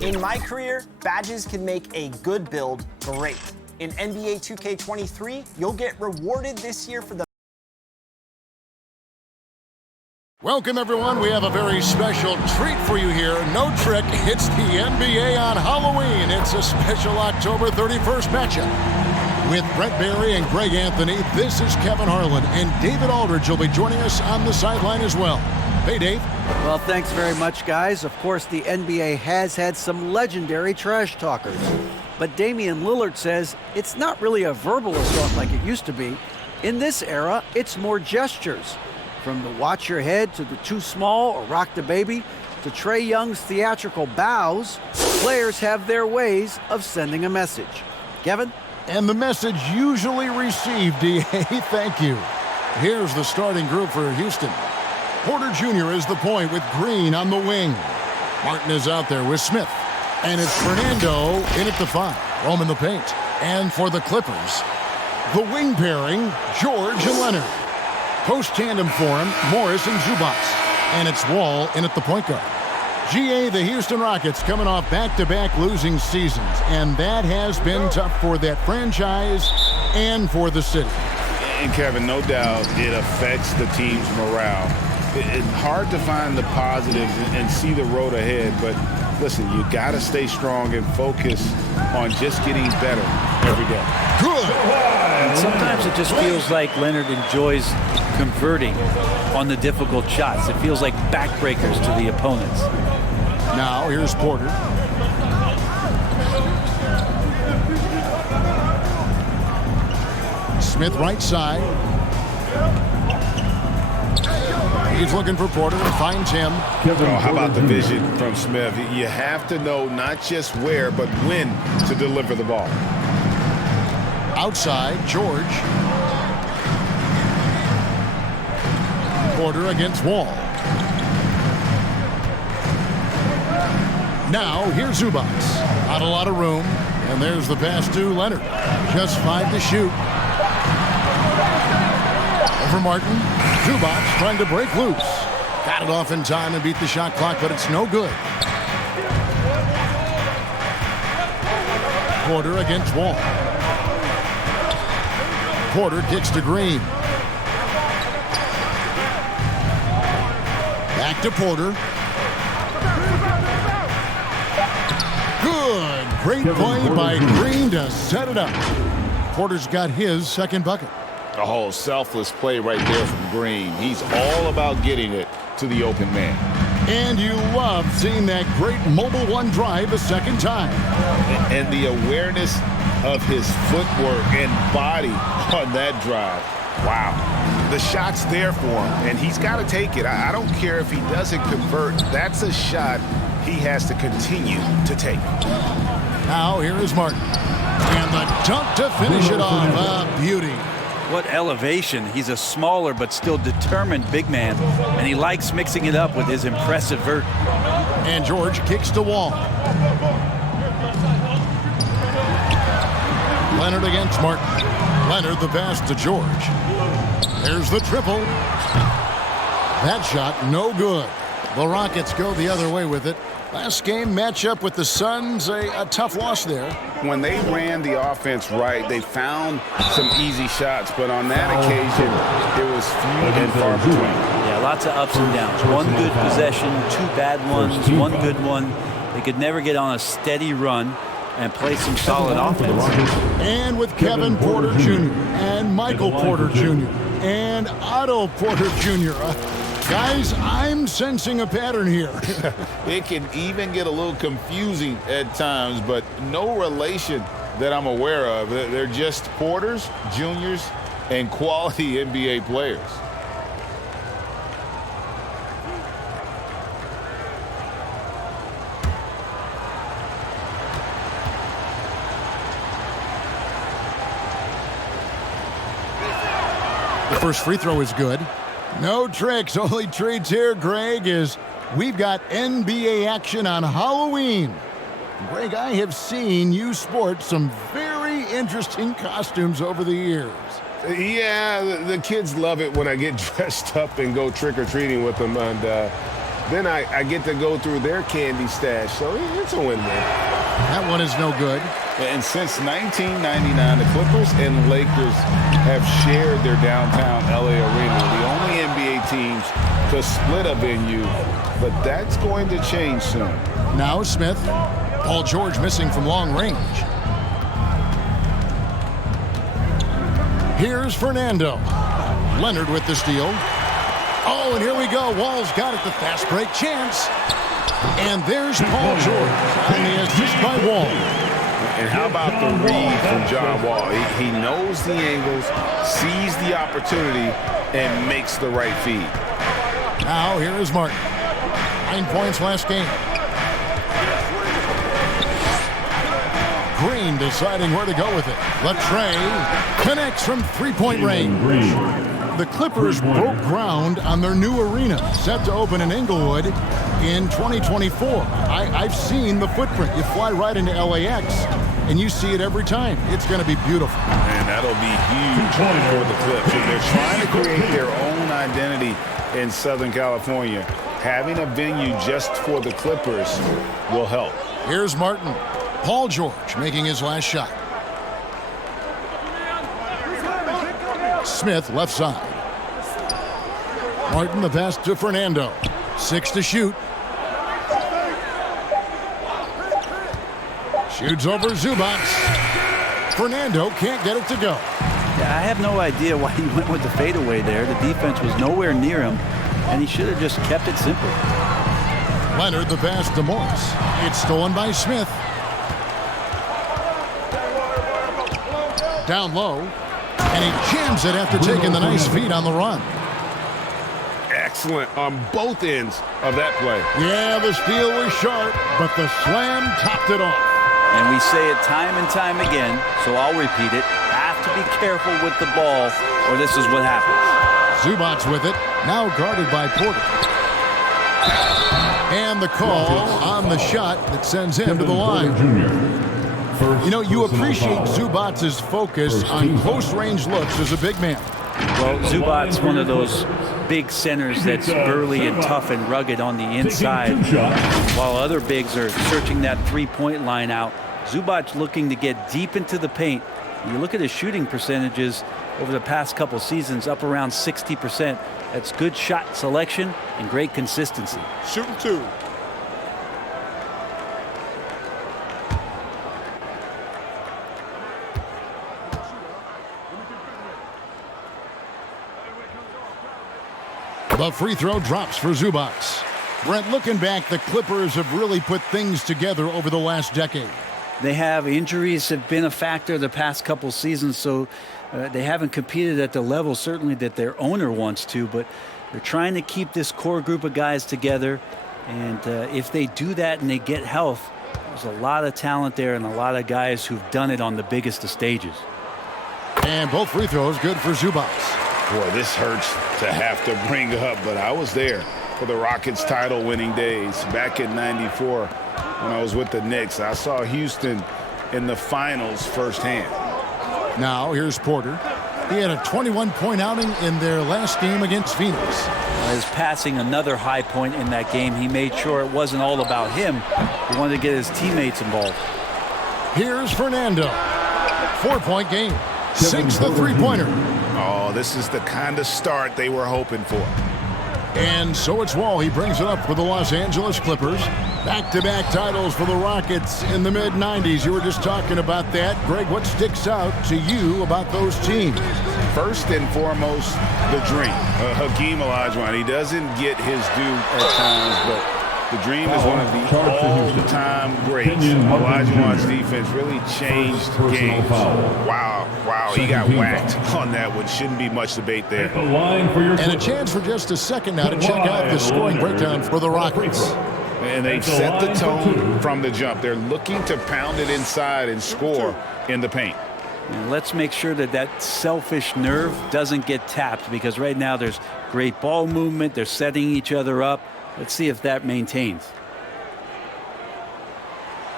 In my career, badges can make a good build great. In NBA 2K23, you'll get rewarded this year for the... Welcome, everyone. We have a very special treat for you here. No trick, it's the NBA on Halloween. It's a special October 31st matchup. With Brent Barry and Greg Anthony, this is Kevin Harlan, and David Aldridge will be joining us on the sideline as well. Hey, Dave. Well, thanks very much, guys. Of course, the NBA has had some legendary trash talkers. But Damian Lillard says it's not really a verbal assault like it used to be. In this era, it's more gestures. From the watch your head to the too small or rock the baby to Trae Young's theatrical bows, players have their ways of sending a message. Kevin? And the message usually received, DA, thank you. Here's the starting group for Houston. Porter Jr. is the point with Green on the wing. Martin is out there with Smith. And it's Fernando in at the 5. Rome in the paint. And for the Clippers, the wing pairing, George and Leonard. Post tandem for him, Morris and Zubac. And it's Wall in at the point guard. GA, the Houston Rockets coming off back-to-back losing seasons. And that has been tough for that franchise and for the city. And Kevin, no doubt it affects the team's morale. It's hard to find the positives and see the road ahead, but listen, you got to stay strong and focus on just getting better every day. Good. Sometimes it just feels like Leonard enjoys converting on the difficult shots. It feels like backbreakers to the opponents. Now here's Porter. Smith right side. He's looking for Porter and finds him. How about the vision from Smith? You have to know not just where, but when to deliver the ball. Outside, George. Porter against Wall. Now, here's Zubac. Not a lot of room. And there's the pass to Leonard. Just 5 to shoot. Over Martin. Zubac trying to break loose. Got it off in time and beat the shot clock, but it's no good. Porter against Wall. Porter kicks to Green. Back to Porter. Good. Great play by Green to set it up. Porter's got his second bucket. A whole selfless play right there from Green. He's all about getting it to the open man. And you love seeing that great mobile one drive a second time. And the awareness of his footwork and body on that drive. Wow. The shot's there for him, and he's got to take it. I don't care if he doesn't convert. That's a shot he has to continue to take. Now here is Martin. And the dunk to finish it off. A beauty. What elevation. He's a smaller but still determined big man, and he likes mixing it up with his impressive vert. And George kicks to Wall. Leonard against Martin. Leonard the pass to George. There's the triple. That shot no good. The Rockets go the other way with it. Last game matchup with the Suns, a tough loss there. When they ran the offense right, they found some easy shots, but on that occasion, it was few and far between. Yeah, lots of ups and downs. One good possession, 2 bad ones, 1 good one. They could never get on a steady run and play some solid offense. And with Kevin Porter Jr. and Michael Porter Jr. and Otto Porter Jr. Guys, I'm sensing a pattern here. It can even get a little confusing at times, but no relation that I'm aware of. They're just Porters, Juniors, and quality NBA players. The first free throw is good. No tricks, only treats here, Greg, is we've got NBA action on Halloween. Greg, I have seen you sport some very interesting costumes over the years. Yeah, the kids love it when I get dressed up and go trick-or-treating with them, and then I get to go through their candy stash, so it's a win-win. That one is no good. And since 1999, the Clippers and Lakers have shared their downtown LA arena, the only NBA teams to split a venue, but that's going to change soon. Now Smith. Paul George missing from long range. Here's Fernando. Leonard with the steal. Oh, and here we go. Wall's got it. The fast break chance. And there's Paul George on the assist by Wall. And how about the read from John Wall? He knows the angles, sees the opportunity, and makes the right feed. Now here is Martin. 9 points last game. Green deciding where to go with it. Latrey connects from three-point range. The Clippers broke ground on their new arena, set to open in Inglewood in 2024. I've seen the footprint. You fly right into LAX, and you see it every time. It's going to be beautiful. And that'll be huge for the Clips. They're trying to create their own identity in Southern California. Having a venue just for the Clippers will help. Here's Martin. Paul George making his last shot. Smith left side. Martin the pass to Fernando. 6 to shoot. Shoots over Zubac. Fernando can't get it to go. Yeah, I have no idea why he went with the fadeaway there. The defense was nowhere near him, and he should have just kept it simple. Leonard the pass to Morris. It's stolen by Smith. Down low, and he jams it after taking the nice feed on the run. Excellent on both ends of that play. Yeah, the steal was sharp, but the slam topped it off. And we say it time and time again, so I'll repeat it. Have to be careful with the ball, or this is what happens. Zubac with it, now guarded by Porter. And the call on the shot that sends him to the line. You know, you appreciate Zubac's focus on close-range looks as a big man. Well, Zubac's one of those big centers that's burly and tough and rugged on the inside. While other bigs are searching that three-point line out, Zubac looking to get deep into the paint. And you look at his shooting percentages over the past couple seasons, up around 60%. That's good shot selection and great consistency. Shooting two. The free throw drops for Zubac. Brent, looking back, the Clippers have really put things together over the last decade. They have. Injuries have been a factor the past couple seasons, so they haven't competed at the level certainly that their owner wants to, but they're trying to keep this core group of guys together, and if they do that and they get health, there's a lot of talent there and a lot of guys who've done it on the biggest of stages. And both free throws good for Zubac. Boy, this hurts to have to bring up, but I was there for the Rockets title-winning days back in '94 when I was with the Knicks. I saw Houston in the finals firsthand. Now here's Porter. He had a 21-point outing in their last game against Phoenix. His passing, another high point in that game. He made sure it wasn't all about him. He wanted to get his teammates involved. Here's Fernando. 4-point game. Sinks the three-pointer. Oh, this is the kind of start they were hoping for. And so it's Wall. He brings it up for the Los Angeles Clippers. Back-to-back titles for the Rockets in the mid-'90s. You were just talking about that. Greg, what sticks out to you about those teams? First and foremost, the Dream. Hakeem Olajuwon. He doesn't get his due at times, but the Dream is one of the all-time greats. Olajuwon's defense really changed games. Wow, he got whacked on that one. Shouldn't be much debate there. And a chance for just a second now to check out the scoring breakdown for the Rockets. And they set the tone from the jump. They're looking to pound it inside and score in the paint. And let's make sure that that selfish nerve doesn't get tapped, because right now there's great ball movement. They're setting each other up. Let's see if that maintains.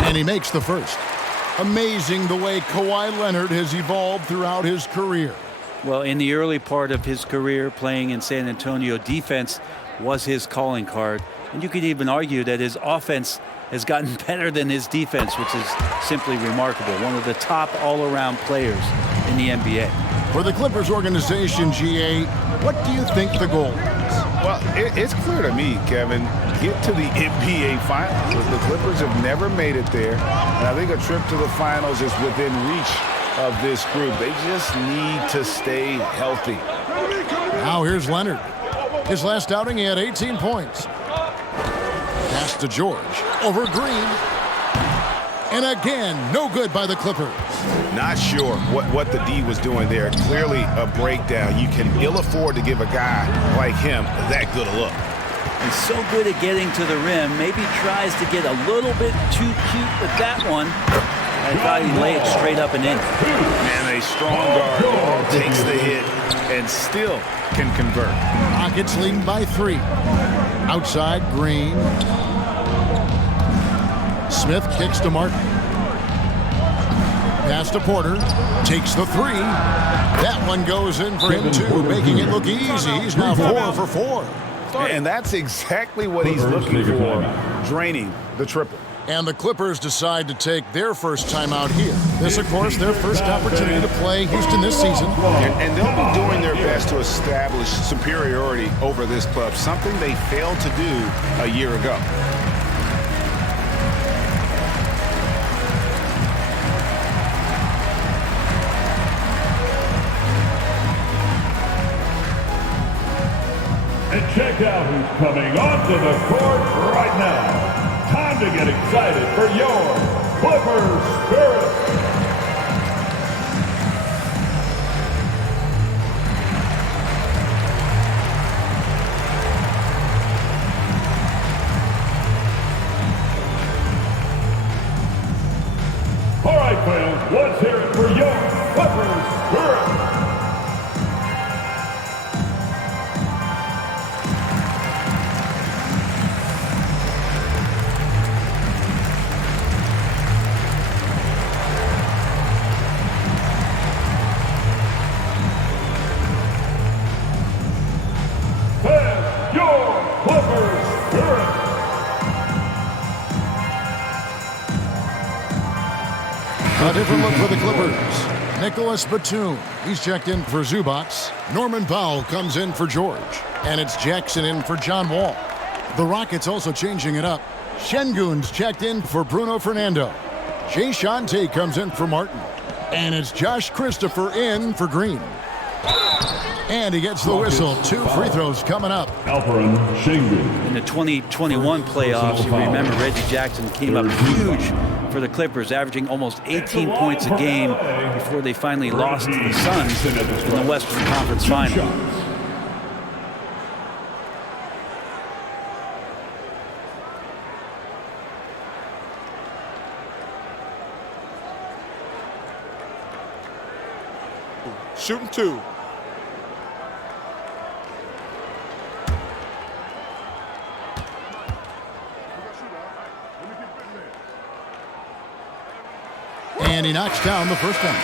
And he makes the first. Amazing the way Kawhi Leonard has evolved throughout his career. Well, in the early part of his career playing in San Antonio, defense was his calling card. And you could even argue that his offense has gotten better than his defense, which is simply remarkable. One of the top all-around players in the NBA. For the Clippers organization, GA, what do you think the goal is? Well, it's clear to me, Kevin, get to the NBA Finals. The Clippers have never made it there, and I think a trip to the Finals is within reach of this group. They just need to stay healthy. Now here's Leonard. His last outing, he had 18 points. Pass to George. Over Green. And again, no good by the Clippers. Not sure what the D was doing there. Clearly a breakdown. You can ill afford to give a guy like him that good a look. He's so good at getting to the rim. Maybe tries to get a little bit too cute with that one. I thought he'd lay it straight up and in. And a strong guard takes the hit and still can convert. Rockets leading by 3. Outside, Green. Smith kicks to Martin. Pass to Porter. Takes the 3. That one goes in for him, too, making it look easy. He's now 4 for 4. And that's exactly what he's looking for, draining the triple. And the Clippers decide to take their first timeout here. This, of course, their first opportunity to play Houston this season. And they'll be doing their best to establish superiority over this club, something they failed to do a year ago. And check out who's coming onto the court right now. Time to get excited for your Clippers Spirit. All right, fans, let's hear it for your Clippers Spirit. A different look for the Clippers. Nicholas Batum. He's checked in for Zubac. Norman Powell comes in for George. And it's Jackson in for John Wall. The Rockets also changing it up. Şengün's checked in for Bruno Fernando. Jay Shante comes in for Martin. And it's Josh Christopher in for Green. And he gets the whistle. 2 free throws coming up. Alperen Şengün. In the 2021 playoffs, you remember Reggie Jackson came up huge for the Clippers, averaging almost 18 points a game before they finally lost to the Suns in the Western Conference Final. Shooting 2. And he knocks down the first one.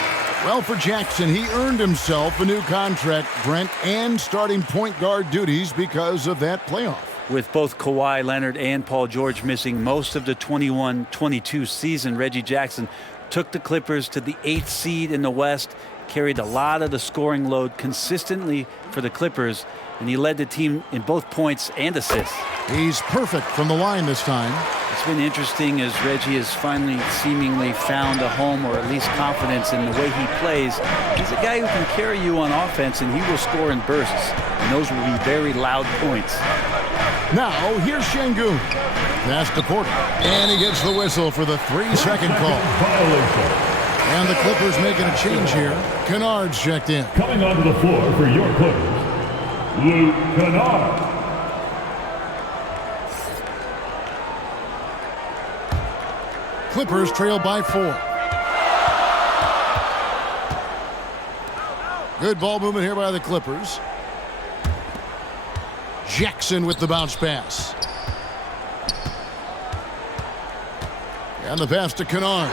Well, for Jackson, he earned himself a new contract, Brent, and starting point guard duties because of that playoff. With both Kawhi Leonard and Paul George missing most of the 21-22 season, Reggie Jackson took the Clippers to the 8th seed in the West, carried a lot of the scoring load consistently for the Clippers, and he led the team in both points and assists. He's perfect from the line this time. It's been interesting as Reggie has finally seemingly found a home, or at least confidence in the way he plays. He's a guy who can carry you on offense, and he will score in bursts, and those will be very loud points. Now, here's Şengün. Pass to Porter. And he gets the whistle for the 3-second call. And the Clippers making a change here. Kennard's checked in. Coming onto the floor for your Clippers, Luke Kennard. Clippers trail by 4. Good ball movement here by the Clippers. Jackson with the bounce pass. And the pass to Kennard.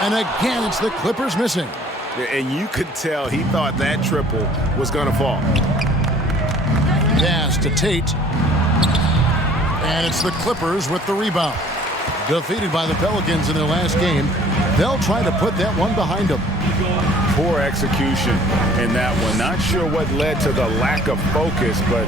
And again, it's the Clippers missing. And you could tell he thought that triple was going to fall. Pass to Tate. And it's the Clippers with the rebound. Defeated by the Pelicans in their last game, they'll try to put that one behind them. Poor execution in that one. Not sure what led to the lack of focus, but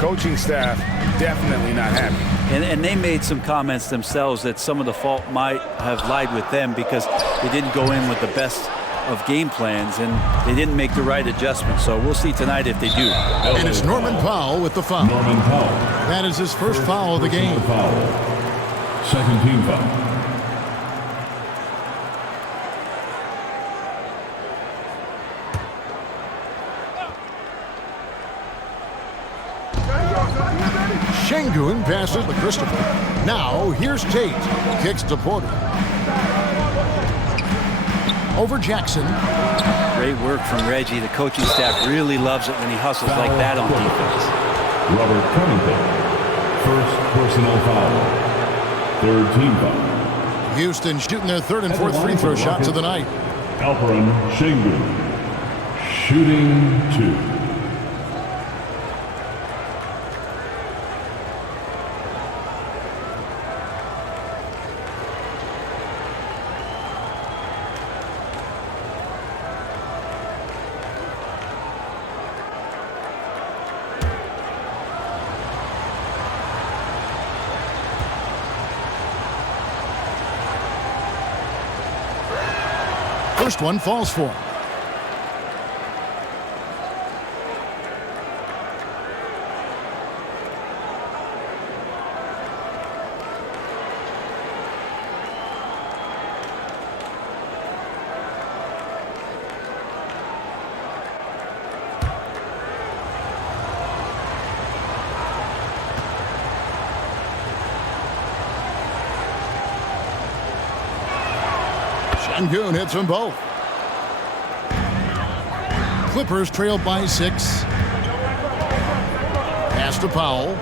coaching staff definitely not happy. And they made some comments themselves that some of the fault might have lied with them because they didn't go in with the best of game plans and they didn't make the right adjustments. So we'll see tonight if they do. And it's Norman Powell with the foul. Norman Powell. That is his first foul of the game. Second team foul. Şengün passes to Christopher. Now here's Tate. Kicks to Porter. Over Jackson. Great work from Reggie. The coaching staff really loves it when he hustles like that on defense. Robert Covington. First personal foul. Third team foul. Houston shooting their third and fourth free throw shots of the night. Alperen Şengün. Shooting 2. First one falls for him. Şengün hits them both. Clippers trail by 6. Pass to Powell.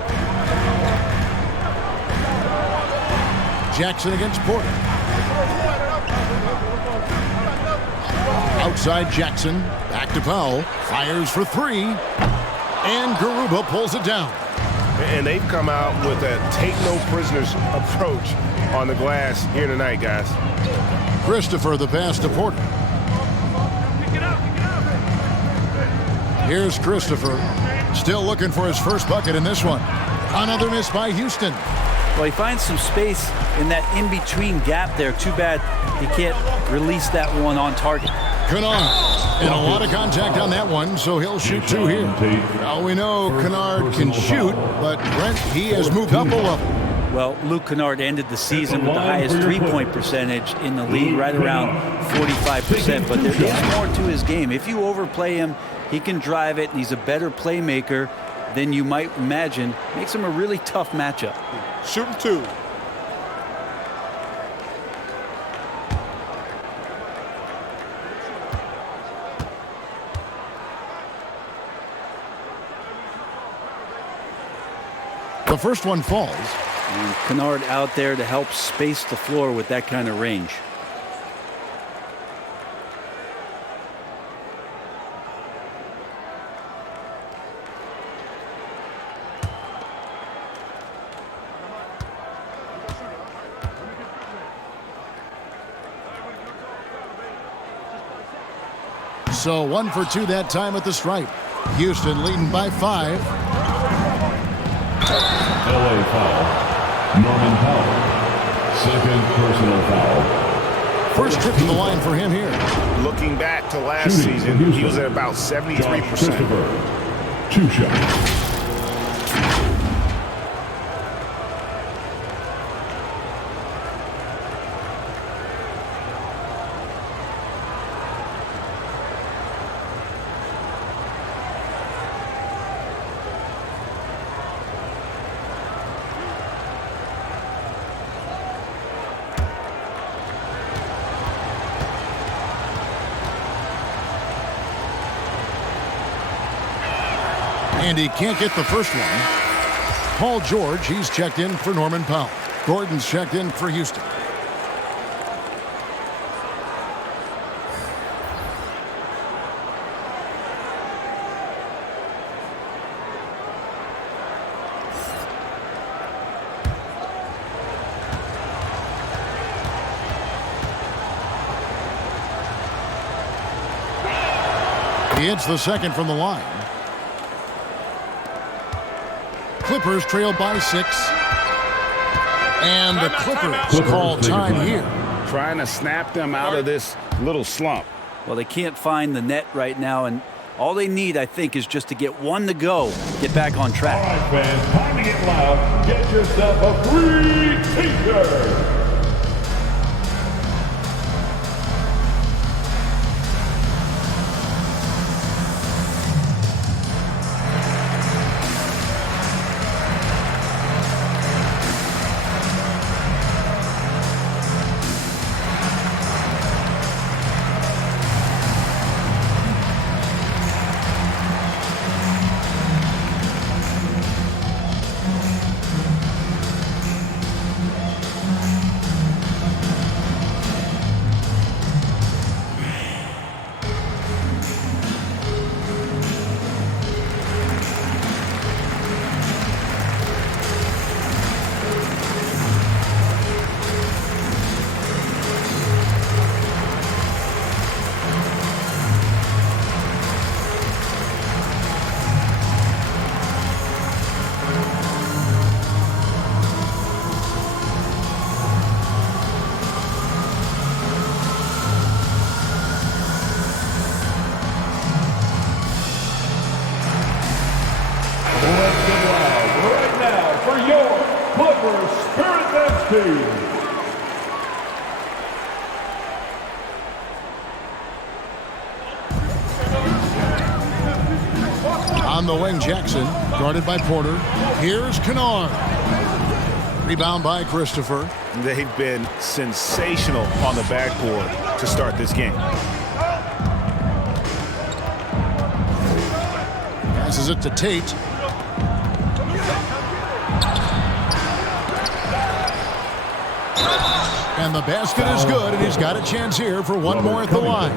Jackson against Porter. Outside Jackson. Back to Powell. Fires for 3. And Garuba pulls it down. And they've come out with a take-no-prisoners approach on the glass here tonight, guys. Christopher the pass to Porter. Here's Christopher. Still looking for his first bucket in this one. Another miss by Houston. Well, he finds some space in that in-between gap there. Too bad he can't release that one on target. Kennard. And a lot of contact on that one, so he'll shoot 2 here. Now we know Kennard can shoot, but Brent, he has moved up a level. Well, Luke Kennard ended the season with the highest three-point percentage in the league, right around 45%. But there is more to his game. If you overplay him, he can drive it, and he's a better playmaker than you might imagine. Makes him a really tough matchup. Shooting 2. The first one falls. And Kennard out there to help space the floor with that kind of range. So 1 for 2 that time at the stripe. Houston leading by 5. LA foul. Norman Powell. Second personal foul. First trip to the line for him here. Looking back to last season, he was at about 73%. Christopher. 2 shots. And he can't get the first one. Paul George, he's checked in for Norman Powell. Gordon's checked in for Houston. He hits the second from the line. Clippers trail by 6. And the Clippers call time here. Trying to snap them out of this little slump. Well, they can't find the net right now, and all they need, I think, is just to get one to go, get back on All track. right, fans, time to get loud. Get yourself a free t-shirt. Let's get loud right now for your Clippers Spirit Dance team. On the wing, Jackson, guarded by Porter. Here's Kennard. Rebound by Christopher. They've been sensational on the backboard to start this game. Passes it to Tate. And the basket is good, and he's got a chance here for one more at the line.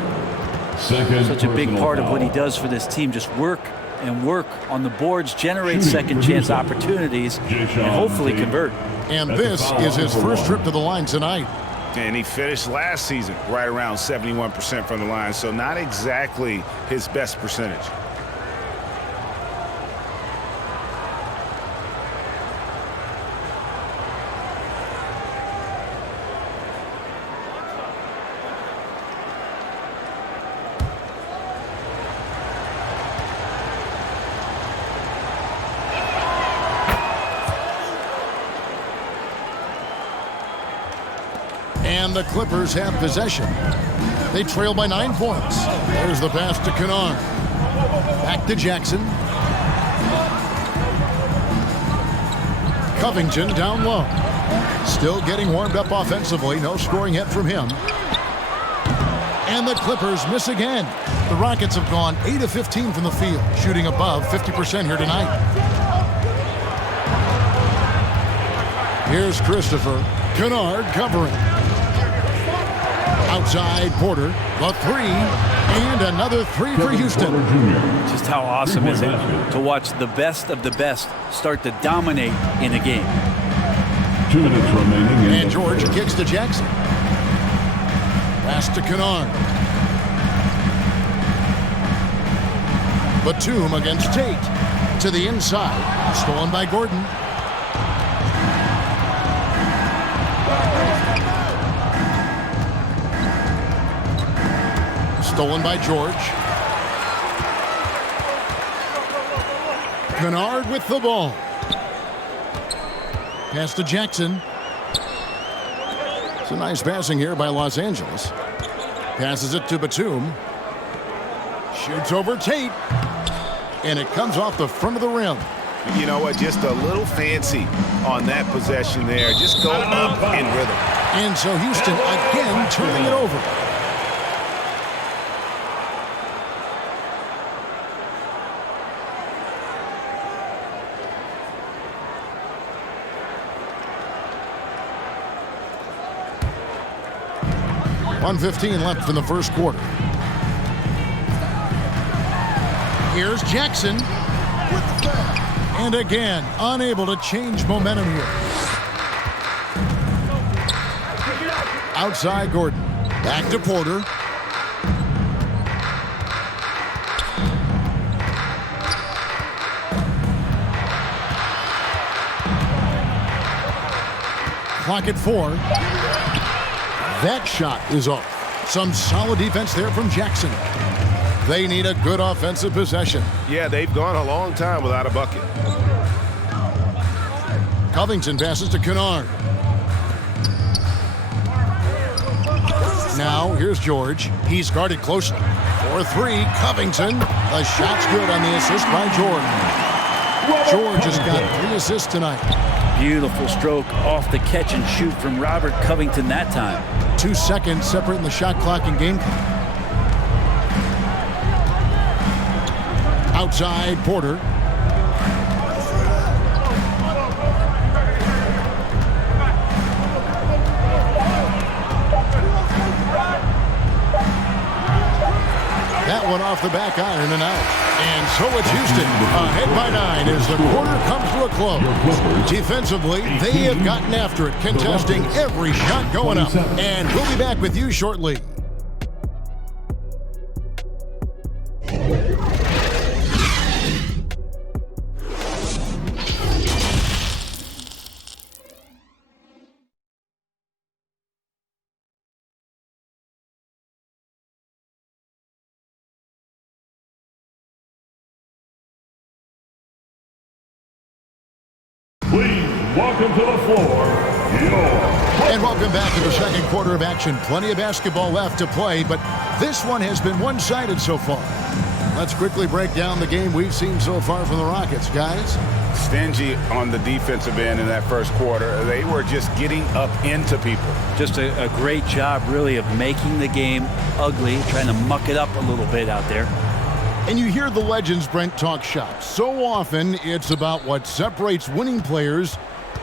Such a big part of what he does for this team, just work and work on the boards, generate second chance opportunities, and hopefully convert. And this is his first trip to the line tonight. And he finished last season right around 71% from the line, so not exactly his best percentage. And the Clippers have possession. They trail by 9 points. There's the pass to Kennard. Back to Jackson. Covington down low. Still getting warmed up offensively. No scoring yet from him. And the Clippers miss again. The Rockets have gone 8 of 15 from the field, shooting above 50% here tonight. Here's Christopher. Kennard covering. Outside Porter, the three, and another three for Houston. Just how awesome is it to watch the best of the best start to dominate in a game. 2 minutes remaining. And George kicks to Jackson. Pass to Kennard. Batum against Tate. To the inside. Stolen by Gordon. Stolen by George. Kennard with the ball. Pass to Jackson. It's a nice passing here by Los Angeles. Passes it to Batum. Shoots over Tate. And it comes off the front of the rim. You know what? Just a little fancy on that possession there. Just go up in rhythm. And so Houston again turning it over. .115 left in the first quarter. Here's Jackson. And again, unable to change momentum here. Outside Gordon. Back to Porter. clock at 4. That shot is off. Some solid defense there from Jackson. They need a good offensive possession. Yeah, they've gone a long time without a bucket. Covington passes to Kennard. Now, here's George. He's guarded closely. For 3, Covington. The shot's good on the assist by George. George has got 3 assists tonight. Beautiful stroke off the catch and shoot from Robert Covington that time. 2 seconds separating the shot clock and game clock. Outside, Porter. That one off the back iron and out. And so it's Houston ahead by 9 as the quarter comes to a close. Defensively, they have gotten after it, contesting every shot going up. And we'll be back with you shortly. Please welcome to the floor, And welcome back to the second quarter of action. Plenty of basketball left to play, but this one has been one-sided so far. Let's quickly break down the game we've seen so far from the Rockets, guys. Stingy on the defensive end in that first quarter. They were just getting up into people. Just a great job, really, of making the game ugly, trying to muck it up a little bit out there. And you hear the legends, Brent, talk shop. So often, it's about what separates winning players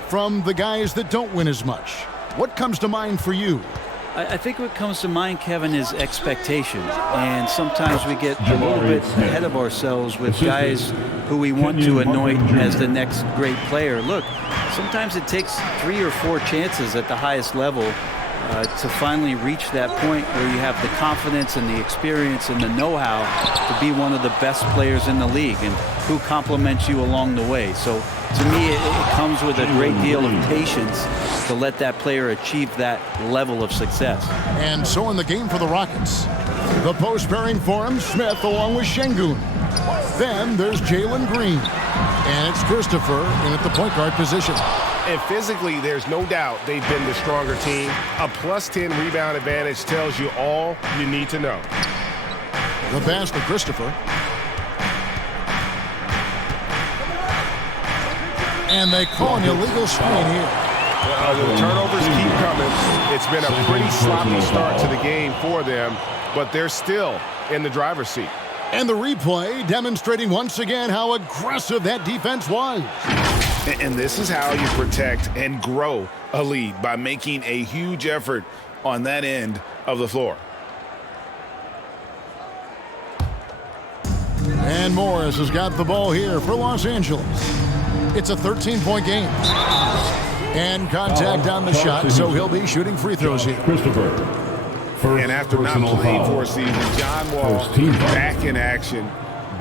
from the guys that don't win as much. What comes to mind for you? I think what comes to mind, Kevin, is expectation. And sometimes we get a little bit ahead of ourselves with guys who we want to anoint as the next great player. Look, sometimes it takes 3 or 4 chances at the highest level to finally reach that point where you have the confidence and the experience and the know-how to be one of the best players in the league, and who compliments you along the way. So to me, it comes with a great deal of patience to let that player achieve that level of success. And so in the game for the Rockets, the post pairing for him, Smith along with Şengün. Then there's Jalen Green, and it's Christopher in at the point guard position. And physically, there's no doubt they've been the stronger team. A +10 rebound advantage tells you all you need to know. The pass to Christopher. And they call an illegal screen here. The turnovers keep coming. It's been a pretty sloppy start to the game for them, but they're still in the driver's seat. And the replay demonstrating once again how aggressive that defense was. And this is how you protect and grow a lead, by making a huge effort on that end of the floor. And Morris has got the ball here for Los Angeles. It's a 13-point game. And contact on the shot, so he'll be shooting free throws here. Christopher. And after not playing for a season, John Wall back in action.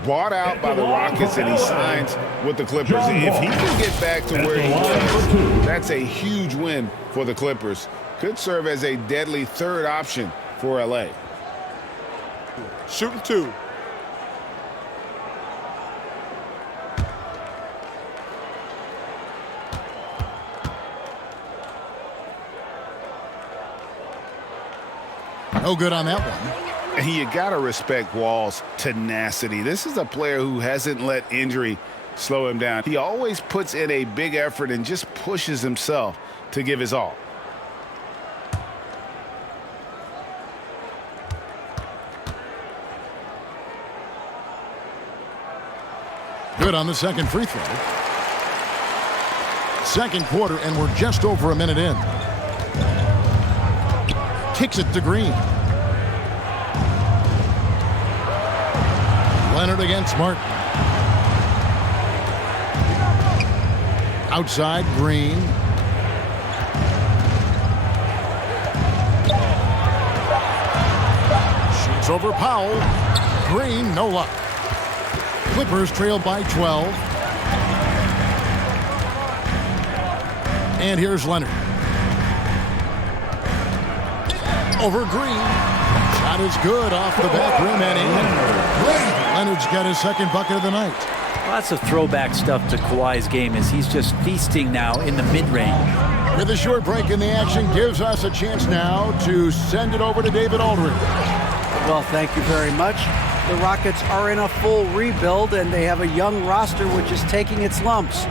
Bought out by the Rockets, and he signs with the Clippers. If he can get back to where he was, that's a huge win for the Clippers. Could serve as a deadly third option for LA. Shooting 2. No good on that one. And you got to respect Wall's tenacity. This is a player who hasn't let injury slow him down. He always puts in a big effort and just pushes himself to give his all. Good on the second free throw. Second quarter, and we're just over a minute in. Kicks it to Green. Leonard against Martin. Outside, Green. Shoots over Powell. Green, no luck. Clippers trail by 12. And here's Leonard. Over Green. Shot is good off the back rim and in. Leonard's got his second bucket of the night. Lots of throwback stuff to Kawhi's game as he's just feasting now in the mid-range. With a short break in the action, gives us a chance now to send it over to David Aldridge. Well, thank you very much. The Rockets are in a full rebuild, and they have a young roster which is taking its lumps.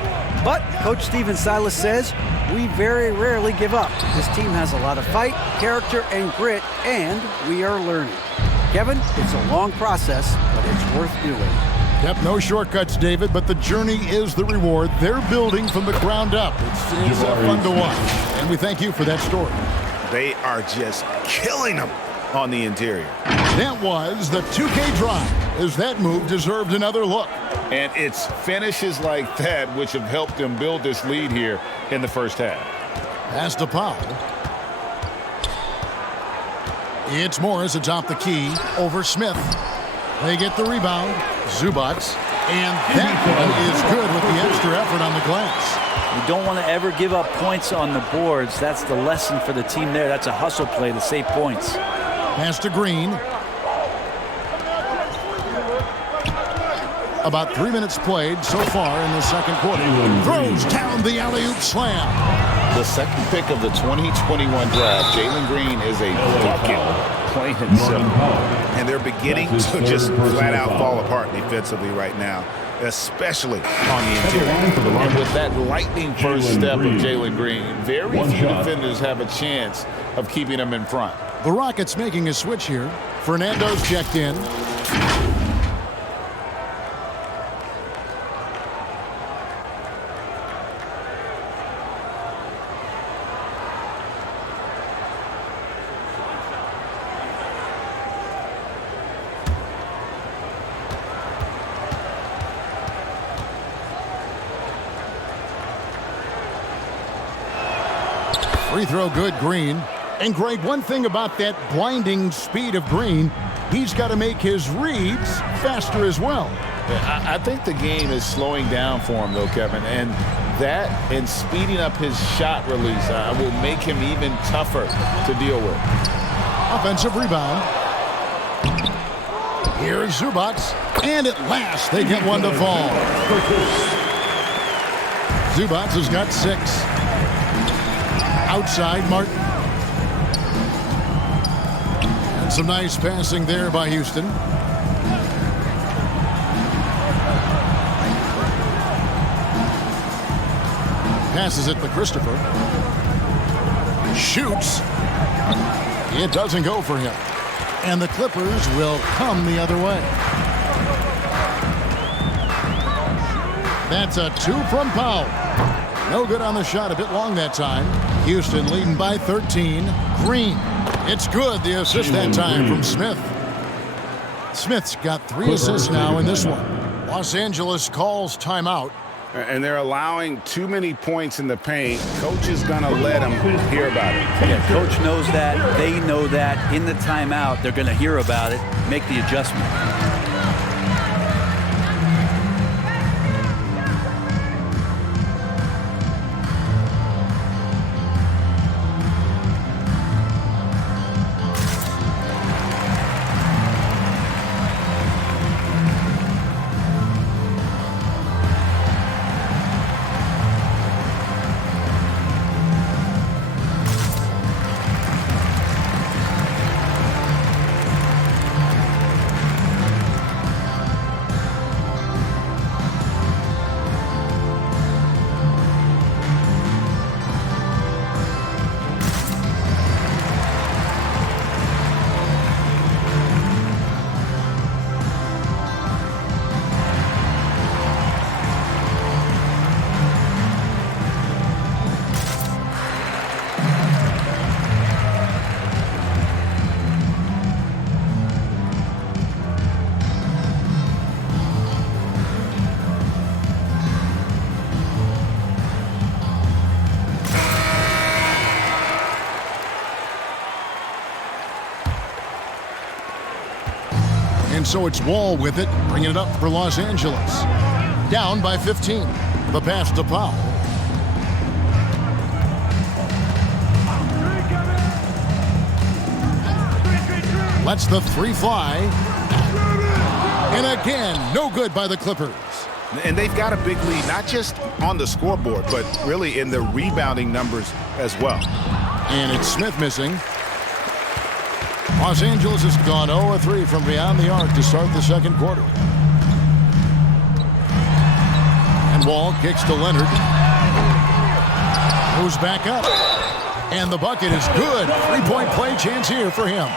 But Coach Stephen Silas says, we very rarely give up. This team has a lot of fight, character, and grit, and we are learning. Kevin, it's a long process, but it's worth doing. Yep, no shortcuts, David, but the journey is the reward. They're building from the ground up. It's fun to watch, and we thank you for that story. They are just killing them on the interior. That was the 2K drive, as that move deserved another look. And it's finishes like that which have helped them build this lead here in the first half. Pass to Powell. It's Morris atop the key over Smith. They get the rebound. Zubac. And that one is good with the extra effort on the glass. You don't want to ever give up points on the boards. That's the lesson for the team there. That's a hustle play to save points. Pass to Green. About 3 minutes played so far in the second quarter. Throws down the alley-oop slam. The second pick of the 2021 draft, Jalen Green, is a bucket. Plain and simple. And they're beginning to just flat out fall apart defensively right now, especially on the interior. And with that lightning first step of Jalen Green, very few defenders have a chance of keeping him in front. The Rockets making a switch here. Fernando's checked in. Free throw good, Green. And Greg, one thing about that blinding speed of Green, he's got to make his reads faster as well. I think the game is slowing down for him, though, Kevin. And that and speeding up his shot release will make him even tougher to deal with. Offensive rebound. Here's Zubac. And at last, they get one to fall. Zubac has got 6. Outside, Martin. And some nice passing there by Houston. Passes it to Christopher. Shoots. It doesn't go for him. And the Clippers will come the other way. That's a 2 from Powell. No good on the shot, a bit long that time. Houston leading by 13. Green. It's good, the assist that time from Smith. Smith's got 3 assists now in this one. Los Angeles calls timeout. And they're allowing too many points in the paint. Coach is going to let them hear about it. Yeah, coach knows that. They know that. In the timeout, they're going to hear about it, make the adjustment. And so it's Wall with it, bringing it up for Los Angeles. Down by 15. The pass to Powell. Lets the three fly. And again, no good by the Clippers. And they've got a big lead, not just on the scoreboard, but really in the rebounding numbers as well. And it's Smith missing. Los Angeles has gone 0-3 from beyond the arc to start the second quarter. And Wall kicks to Leonard. Moves back up. And the bucket is good. Three-point play chance here for him.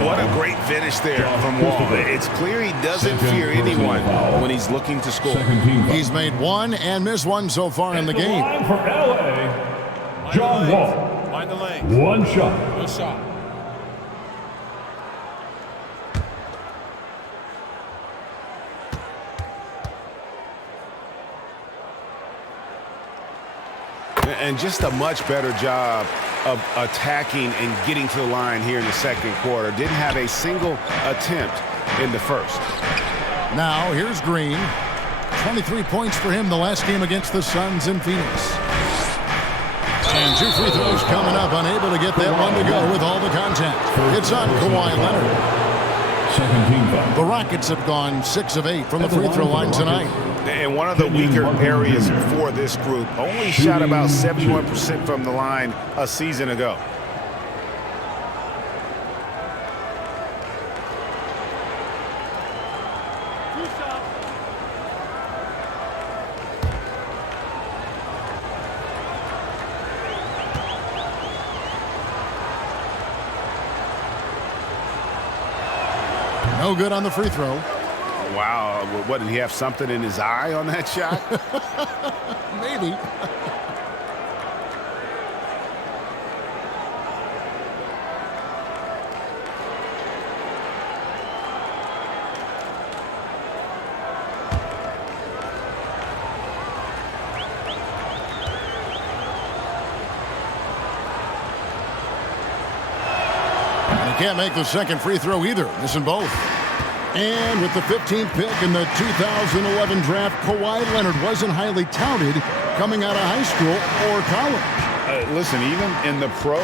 What a great finish there from Wall. It's clear he doesn't fear anyone when he's looking to score. He's made one and missed one so far in the game. For LA, John Wall. Mind the lane. One shot. No shot. And just a much better job of attacking and getting to the line here in the second quarter. Didn't have a single attempt in the first. Now here's Green. 23 points for him the last game against the Suns in Phoenix. And two free throws coming up, unable to get that one to go with all the contact. It's on Kawhi Leonard. The Rockets have gone 6 of 8 from the free throw line tonight. And one of the weaker areas for this group, only shot about 71% from the line a season ago. No good on the free throw. Wow, what, did he have something in his eye on that shot? Maybe. He can't make the second free throw either. Missing both. And with the 15th pick in the 2011 draft, Kawhi Leonard wasn't highly touted coming out of high school or college. Listen, even in the pros,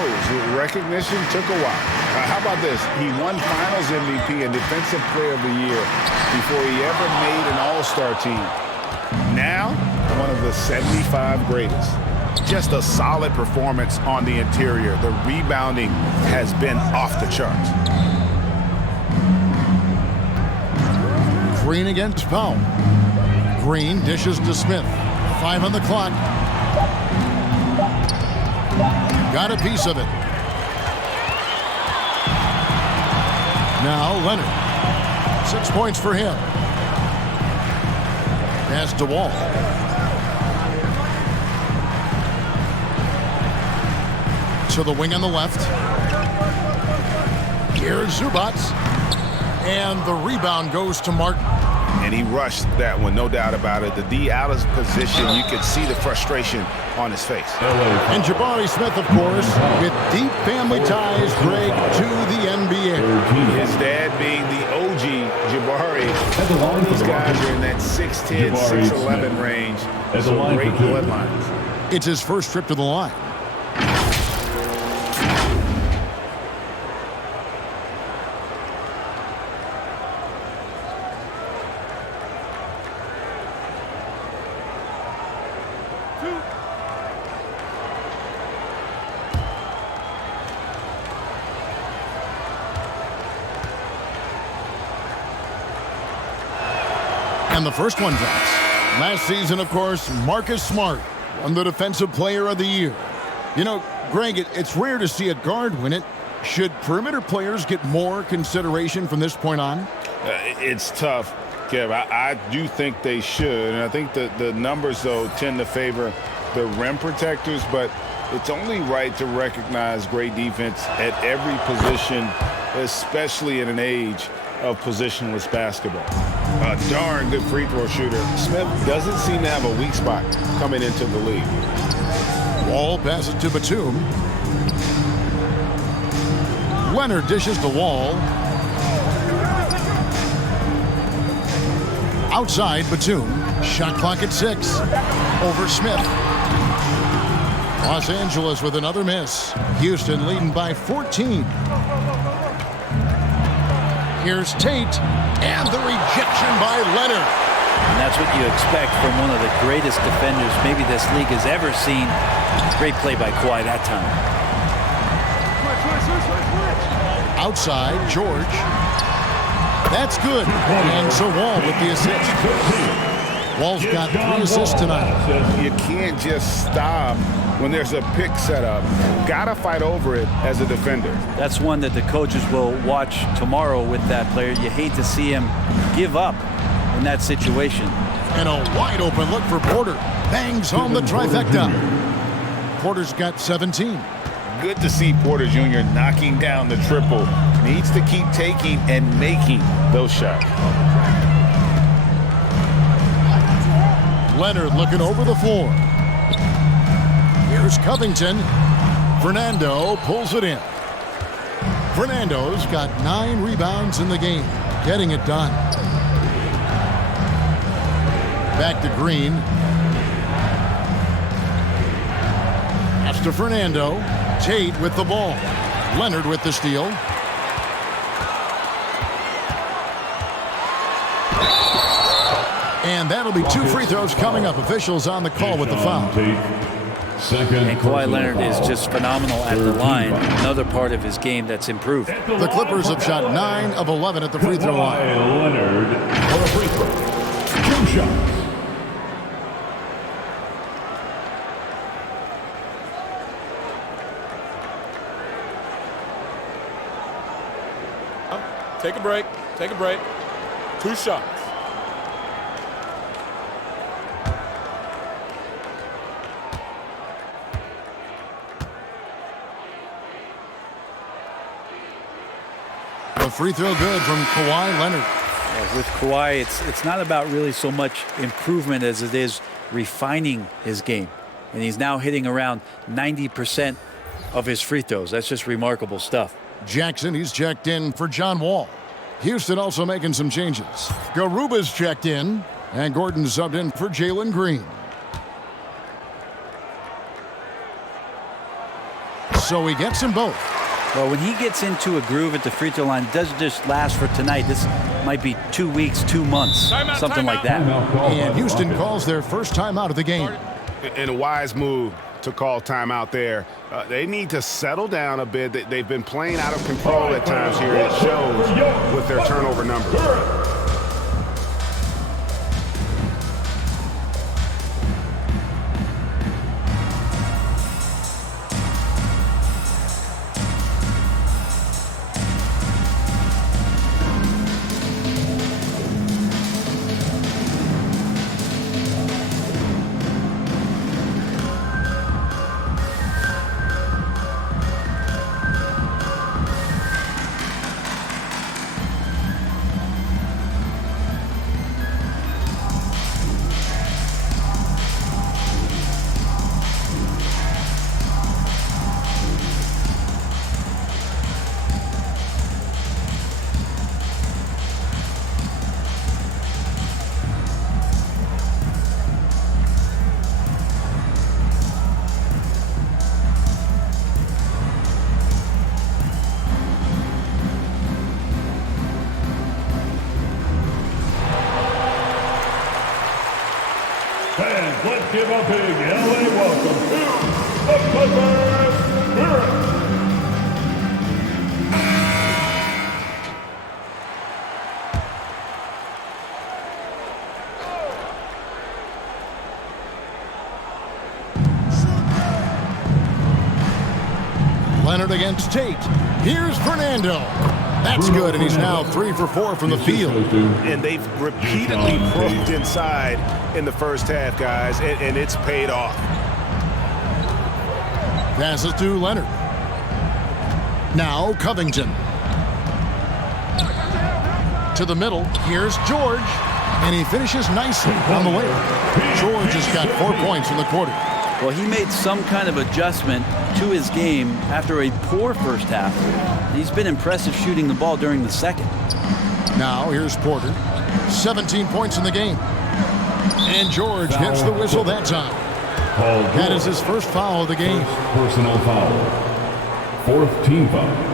recognition took a while. How about this? He won Finals MVP and Defensive Player of the Year before he ever made an All-Star team. Now, one of the 75 greatest. Just a solid performance on the interior. The rebounding has been off the charts. Green against Powell. Green dishes to Smith. 5 on the clock. Got a piece of it. Now Leonard. 6 points for him. Pass to Wall. To the wing on the left. Here's Zubac. And the rebound goes to Martin. And he rushed that one, no doubt about it. The D out of position, you could see the frustration on his face. And Jabari Smith, of course, with deep family ties, Greg, to the NBA. His dad being the OG Jabari. All these guys are in that 6'10", 6'11" range. So great bloodlines. It's his first trip to the line. And the first one drops. Last season, of course, Marcus Smart won the Defensive Player of the Year. You know, Greg, it's rare to see a guard win it. Should perimeter players get more consideration from this point on? It's tough, Kev. I do think they should. And I think the numbers, though, tend to favor the rim protectors. But it's only right to recognize great defense at every position, especially in an age of positionless basketball. A darn good free throw shooter. Smith doesn't seem to have a weak spot coming into the league. Wall passes to Batum. Leonard dishes to Wall. Outside Batum. Shot clock at 6. Over Smith. Los Angeles with another miss. Houston leading by 14. Here's Tate, and the rejection by Leonard. And that's what you expect from one of the greatest defenders maybe this league has ever seen. Great play by Kawhi that time. Outside, George. That's good. And so Wall with the assist. Wall's got 3 assists tonight. You can't just stop when there's a pick set up. Gotta fight over it as a defender. That's one that the coaches will watch tomorrow with that player. You hate to see him give up in that situation. And a wide open look for Porter. Bangs home the trifecta. Porter's got 17. Good to see Porter Jr. knocking down the triple. Needs to keep taking and making those shots. Leonard looking over the floor. Here's Covington. Fernando pulls it in. Fernando's got 9 rebounds in the game, getting it done. Back to Green. Pass to Fernando. Tate with the ball. Leonard with the steal. And that'll be 2 free throws coming up. Officials on the call with the foul. And Kawhi Leonard is just phenomenal at the line. Another part of his game that's improved. The Clippers have shot 9 of 11 at the free throw line. Leonard for a free throw. 2 shots. Take a break. Take a break. 2 shots. The free throw good from Kawhi Leonard. With Kawhi, it's not about really so much improvement as it is refining his game. And he's now hitting around 90% of his free throws. That's just remarkable stuff. Jackson, he's checked in for John Wall. Houston also making some changes. Garuba's checked in, and Gordon subbed in for Jalen Green. So he gets them both. Well, when he gets into a groove at the free throw line, it doesn't just last for tonight. This might be 2 weeks, 2 months, something like that. And Houston calls their first timeout of the game. And a wise move to call timeout there. They need to settle down a bit. They've been playing out of control at times here. It shows with their turnover numbers. Fans, let's give a big LA welcome to the Clippers Spirit. Leonard against Tate. Here's Fernando. That's good, and he's now 3 for 4 from the field. And they've repeatedly probed inside in the first half, guys, and it's paid off. Passes to Leonard. Now Covington. To the middle. Here's George. And he finishes nicely on the layup. George has got 4 points in the quarter. Well, he made some kind of adjustment to his game after a poor first half. He's been impressive shooting the ball during the second. Now here's Porter. 17 points in the game. And George hits the whistle that time. That is his first foul of the game. Personal foul. 4th team foul.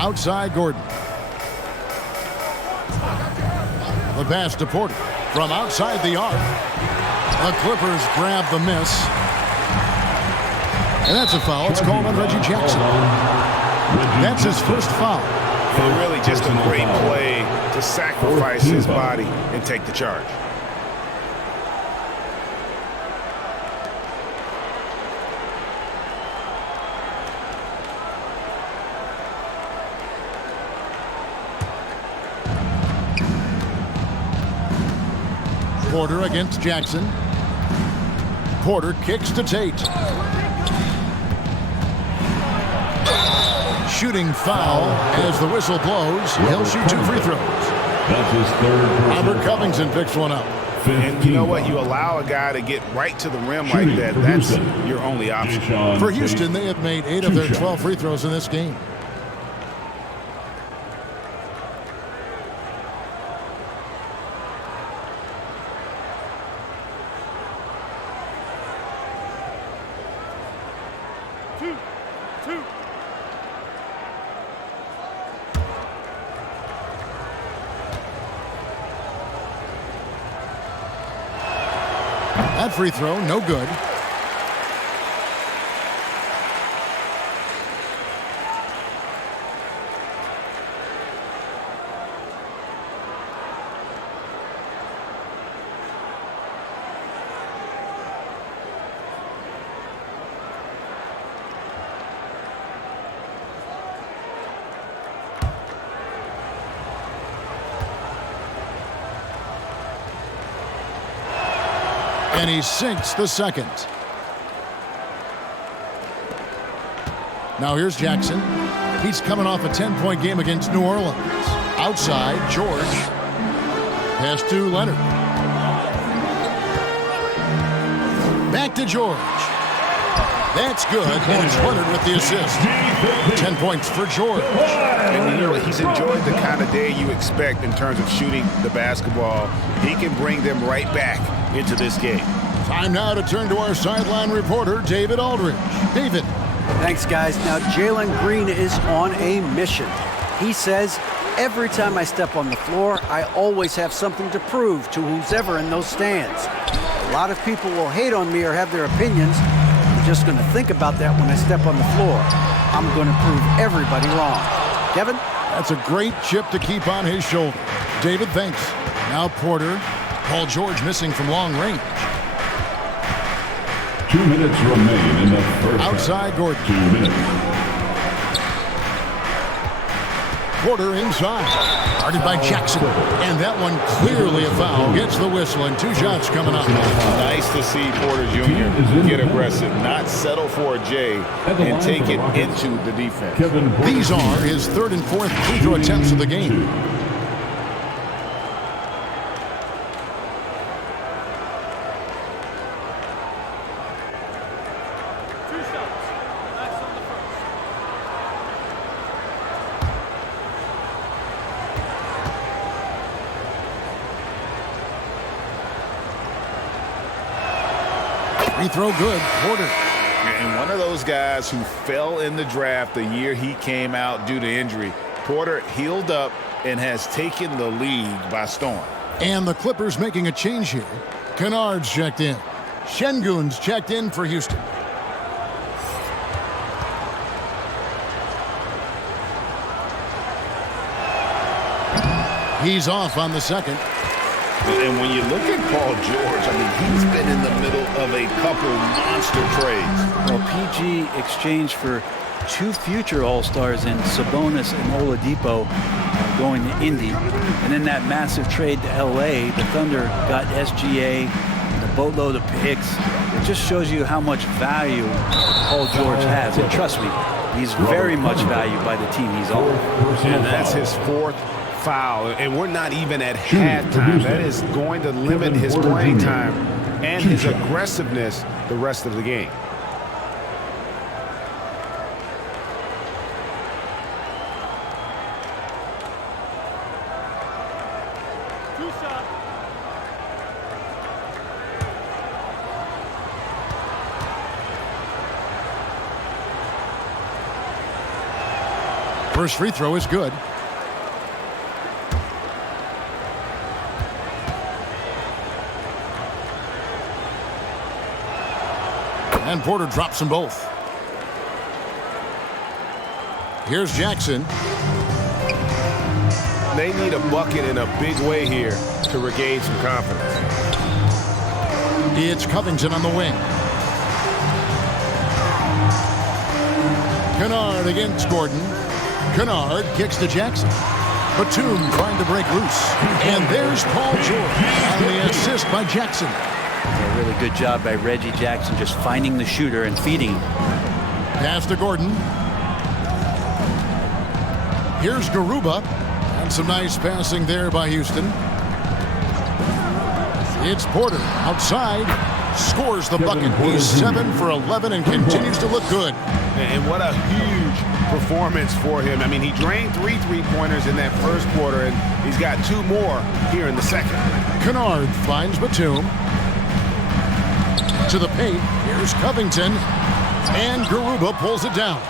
Outside Gordon. The pass to Porter from outside the arc. The Clippers grab the miss. And that's a foul. It's called on Reggie Jackson. That's his first foul. And really just a great play to sacrifice his body and take the charge. Porter against Jackson. Porter kicks to Tate. Shooting foul as the whistle blows. He'll shoot 2 free throws. That's his third. Robert Covington picks one up. And you know what? You allow a guy to get right to the rim like that. That's your only option. For Houston, they have made 8 of their 12 free throws in this game. That free throw, no good. And he sinks the second. Now here's Jackson. He's coming off a 10-point game against New Orleans. Outside, George. Pass to Leonard. Back to George. That's good. And it's Leonard with the assist. 10 points for George. And you know, he's enjoyed the kind of day you expect in terms of shooting the basketball. He can bring them right back into this game. Time now to turn to our sideline reporter, David Aldridge. David. Thanks, guys. Now, Jalen Green is on a mission. He says, every time I step on the floor, I always have something to prove to who's ever in those stands. A lot of people will hate on me or have their opinions. I'm just going to think about that when I step on the floor. I'm going to prove everybody wrong. Kevin? That's a great chip to keep on his shoulder. David, thanks. Now Porter. Paul George missing from long range. 2 minutes remain in the first. Outside Gordon. 2 minutes. Porter inside. Guarded by Jackson. And that one clearly a foul. Gets the whistle and 2 shots coming up. Nice to see Porter Jr. get aggressive, not settle for a J, and take it into the defense. These are his 3rd and 4th free throw attempts of the game. Free throw good. Porter. And one of those guys who fell in the draft the year he came out due to injury. Porter healed up and has taken the league by storm. And the Clippers making a change here. Kennard's checked in. Şengün's checked in for Houston. He's off on the second. And when you look at Paul George, I mean, he's been in the middle of a couple monster trades. Well, PG exchanged for 2 future All-Stars in Sabonis and Oladipo going to Indy. And in that massive trade to LA, the Thunder got SGA and a boatload of picks. It just shows you how much value Paul George has. And trust me, he's very much valued by the team he's on. And that's his 4th foul, and we're not even at halftime. That is going to limit his playing time and his aggressiveness the rest of the game. First free throw is good. And Porter drops them both. Here's Jackson. They need a bucket in a big way here to regain some confidence. It's Covington on the wing. Kennard against Gordon. Kennard kicks to Jackson. Batum trying to break loose. And there's Paul George on the assist by Jackson. A really good job by Reggie Jackson just finding the shooter and feeding him. Pass to Gordon. Here's Garuba. And some nice passing there by Houston. It's Porter outside. Scores the bucket. He's 7 for 11 and continues to look good. And what a huge performance for him. I mean, he drained 3 3-pointers in that first quarter, and he's got 2 more here in the second. Kennard finds Batum. To the paint. Here's Covington. And Garuba pulls it down.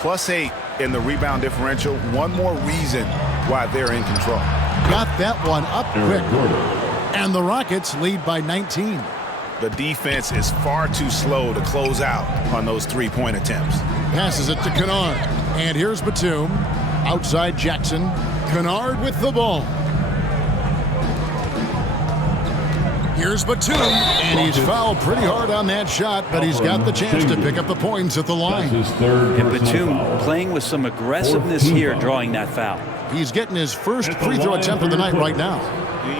+8 in the rebound differential. One more reason why they're in control. Got that one up quick. And the Rockets lead by 19. The defense is far too slow to close out on those 3-point attempts. Passes it to Kennard. And here's Batum. Outside Jackson. Kennard with the ball. Here's Batum. And he's fouled pretty hard on that shot, but he's got the chance to pick up the points at the line. And Batum playing with some aggressiveness here, drawing that foul. He's getting his first free throw attempt of the night right now.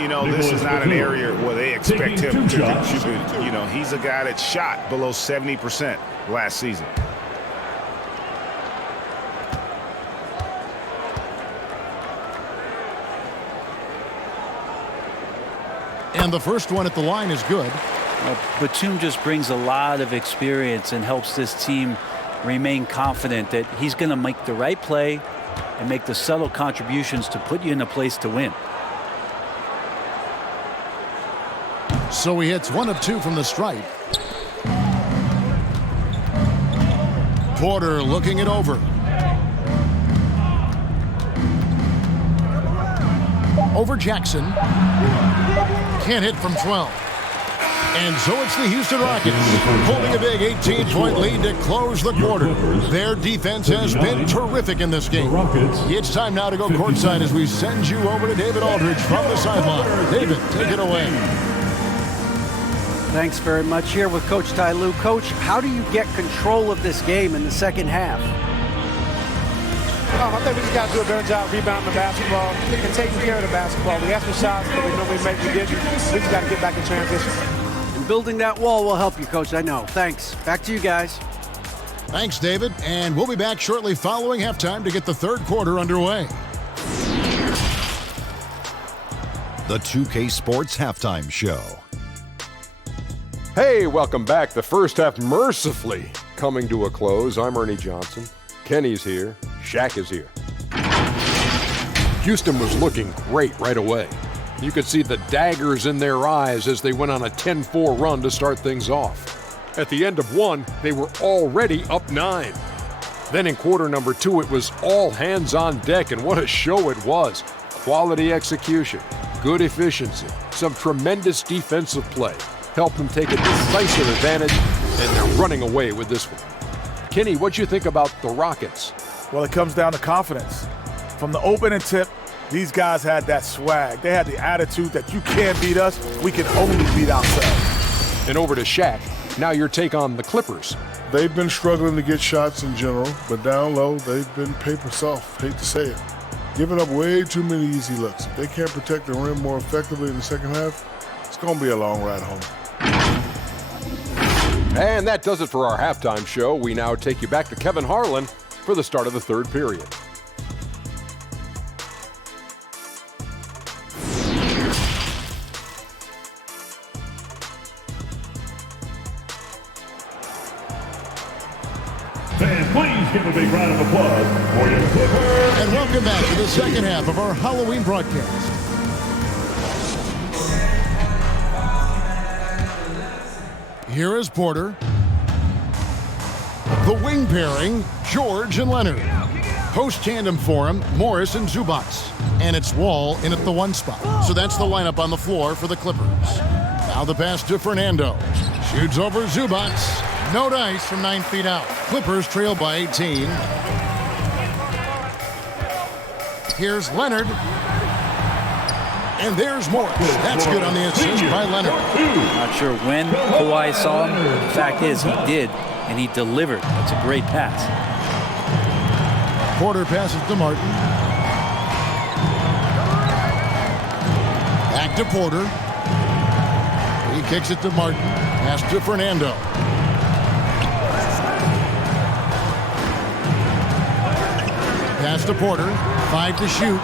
You know, this is not an area where they expect him to contribute. You know, he's a guy that shot below 70% last season. And the first one at the line is good. Well, Batum just brings a lot of experience and helps this team remain confident that he's going to make the right play and make the subtle contributions to put you in a place to win. So he hits 1 of 2 from the stripe. Porter looking it over. Over Jackson. Can't hit from 12. And so it's the Houston Rockets holding a big 18-point lead to close the quarter. Their defense has been terrific in this game. It's time now to go courtside as we send you over to David Aldridge from the sideline. David, take it away. Thanks very much. Here with Coach Ty Lue. Coach, how do you get control of this game in the second half? I think we just got to do a better job rebounding the basketball and taking care of the basketball. We had some shots that we normally make, we didn't. We just got to get back in transition. And building that wall will help you, Coach, I know. Thanks. Back to you guys. Thanks, David. And we'll be back shortly following halftime to get the third quarter underway. The 2K Sports Halftime Show. Hey, welcome back. The first half mercifully coming to a close. I'm Ernie Johnson. Kenny's here. Shaq is here. Houston was looking great right away. You could see the daggers in their eyes as they went on a 10-4 run to start things off. At the end of 1, they were already up 9. Then in quarter number 2, it was all hands on deck, and what a show it was. Quality execution, good efficiency, some tremendous defensive play helped them take a decisive advantage, and they're running away with this one. Kenny, what'd you think about the Rockets? Well, it comes down to confidence. From the opening tip, these guys had that swag. They had the attitude that you can't beat us, we can only beat ourselves. And over to Shaq. Now your take on the Clippers. They've been struggling to get shots in general, but down low, they've been paper soft, hate to say it. Giving up way too many easy looks. If they can't protect the rim more effectively in the second half, it's going to be a long ride home. And that does it for our halftime show. We now take you back to Kevin Harlan for the start of the third period. Fans, please give a big round of applause for your Clippers. And welcome back to the second half of our Halloween broadcast. Here is Porter. The wing pairing, George and Leonard. Post tandem for him, Morris and Zubac. And it's Wall in at the 1 spot. So that's the lineup on the floor for the Clippers. Now the pass to Fernando. Shoots over Zubac. No dice from 9 feet out. Clippers trail by 18. Here's Leonard. And there's Morris. That's good on the assist by Leonard. Not sure when Kawhi saw him. The fact is, he did, and he delivered. That's a great pass. Porter passes to Martin. Back to Porter. He kicks it to Martin. Pass to Fernando. Pass to Porter. 5 to shoot.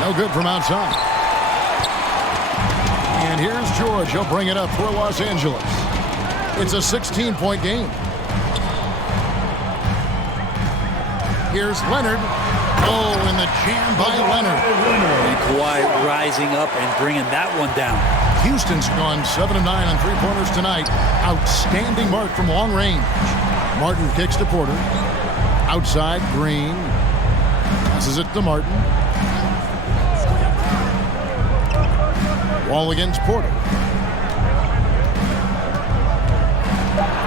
No good from outside. And here's George. He'll bring it up for Los Angeles. It's a 16-point game. Here's Leonard. Oh, and the jam by Leonard. And Kawhi rising up and bringing that one down. Houston's gone 7 of 9 on three-pointers tonight. Outstanding mark from long range. Martin kicks to Porter. Outside, Green. Passes it to Martin. Wall against Porter.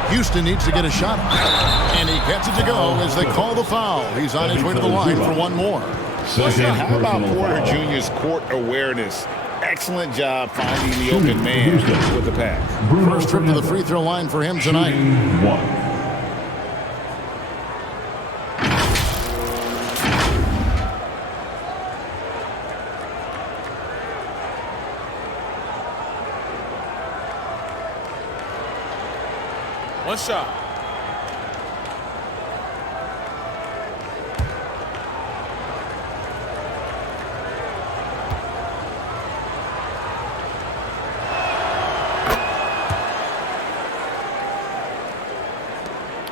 Houston needs to get a shot. And he gets it to go as they call the foul. He's on his way to the line for one more. How about Porter Jr.'s court awareness? Excellent job finding the open man with the pass. First trip to the free throw line for him tonight. One shot.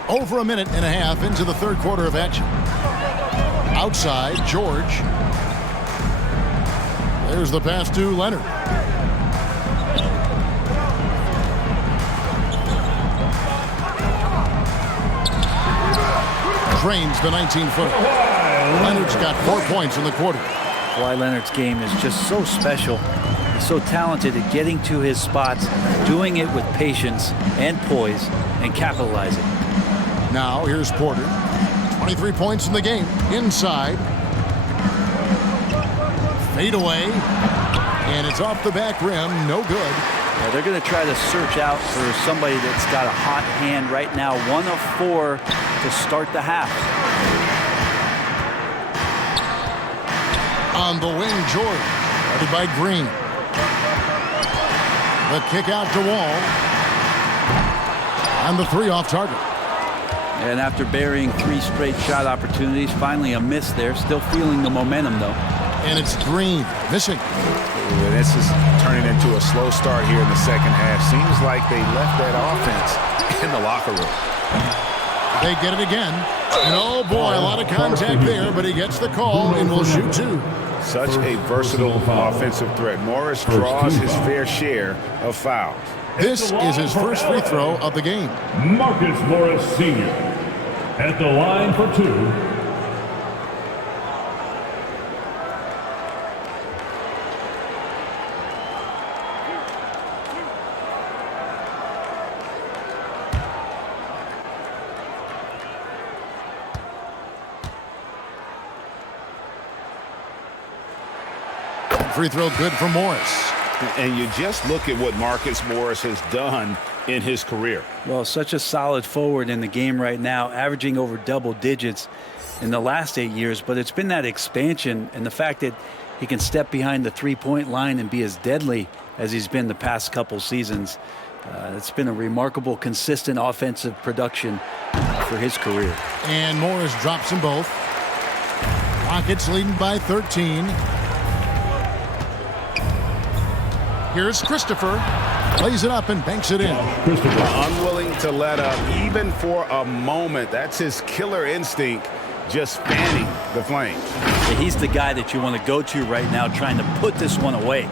Over a minute and a half into the third quarter of action. Outside, George. There's the pass to Leonard. Drains the 19-footer. Leonard's got 4 points in the quarter. Kawhi Leonard's game is just so special. He's so talented at getting to his spots, doing it with patience and poise, and capitalizing. Now here's Porter. 23 points in the game. Inside. Fade away. And it's off the back rim. No good. Yeah, they're going to try to search out for somebody that's got a hot hand right now. 1 of 4 to start the half. On the wing, George. Headed by Green. The kick out to Wall. And the 3 off target. And after burying 3 straight shot opportunities, finally a miss there. Still feeling the momentum, though. And it's Green missing. Ooh, this is turning into a slow start here in the second half. Seems like they left that offense in the locker room. They get it again. And oh boy, a lot of contact there, but he gets the call and will shoot 2. Such a versatile offensive threat. Morris draws his fair share of fouls. This is his first free throw of the game. Marcus Morris Sr. at the line for 2. Free throw good for Morris. And you just look at what Marcus Morris has done in his career. Well, such a solid forward in the game right now, averaging over double digits in the last 8 years. But it's been that expansion and the fact that he can step behind the three-point line and be as deadly as he's been the past couple seasons. It's been a remarkable, consistent offensive production for his career. And Morris drops them both. Rockets leading by 13. Here's Christopher. Plays it up and banks it in. Unwilling to let up even for a moment. That's his killer instinct, just fanning the flame. Yeah, he's the guy that you want to go to right now, trying to put this one away.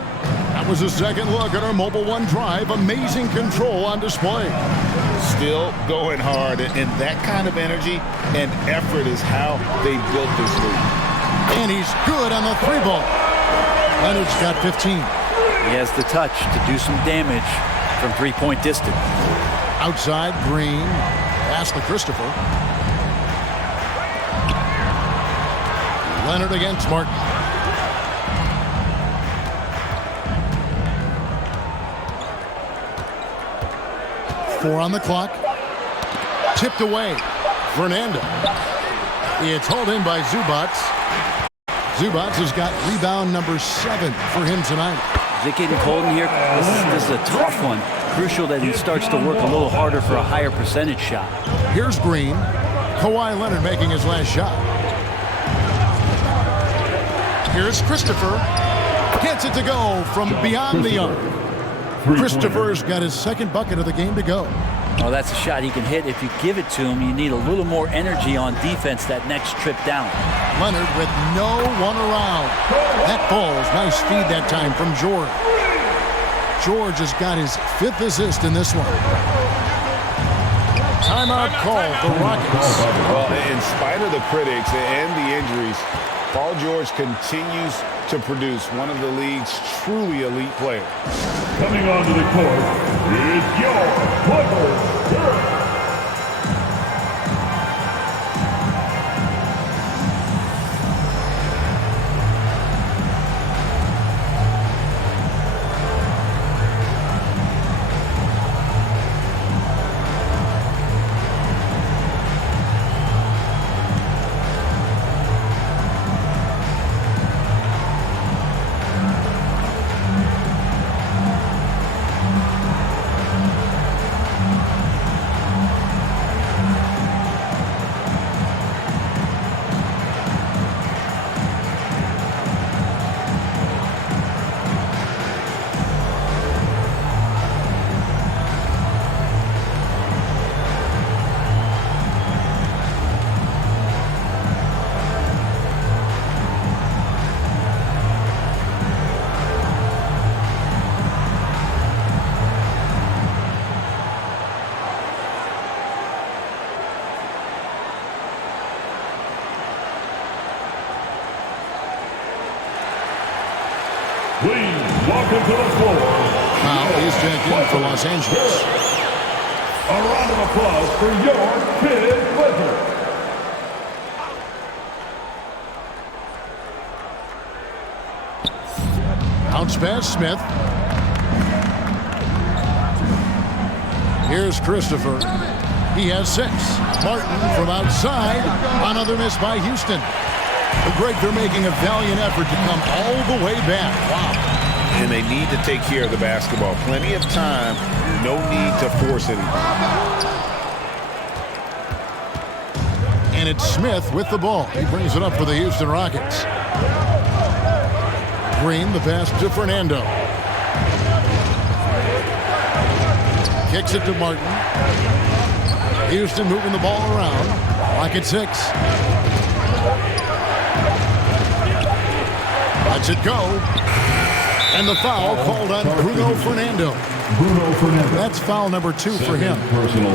That was a second look at our Mobile One drive. Amazing control on display. Still going hard, and that kind of energy and effort is how they built this league. And he's good on the 3-ball. Leonard's got 15. He has the touch to do some damage from 3-point distance. Outside, Green. Pass to Christopher. Leonard against Martin. Four on the clock. Tipped away. Fernando. It's hauled in by Zubac. Zubac has got rebound number 7 for him tonight. Is it getting cold in here? This is a tough one. Crucial that he starts to work a little harder for a higher percentage shot. Here's Green. Kawhi Leonard making his last shot. Here's Christopher. Gets it to go from beyond the arc. Christopher's got his second bucket of the game to go. Oh, that's a shot he can hit. If you give it to him, you need a little more energy on defense that next trip down. Leonard with no one around. That falls. Nice feed that time from George. George has got his 5th assist in this one. Timeout call for Rockets. Well, in spite of the critics and the injuries, Paul George continues to produce one of the league's truly elite players. Coming onto the court is your Clippers. Please welcome to the floor. Foul is checked in for Los Angeles. A round of applause for your Big Clippers. Bounce pass, Smith. Here's Christopher. He has 6. Martin from outside. Another miss by Houston. Greg, they're making a valiant effort to come all the way back. Wow. And they need to take care of the basketball. Plenty of time. No need to force anything. And it's Smith with the ball. He brings it up for the Houston Rockets. Green, the pass to Fernando. Kicks it to Martin. Houston moving the ball around. Rocket 6. Lets it go. And the foul called on Bruno Fernando. That's foul number 2 for him.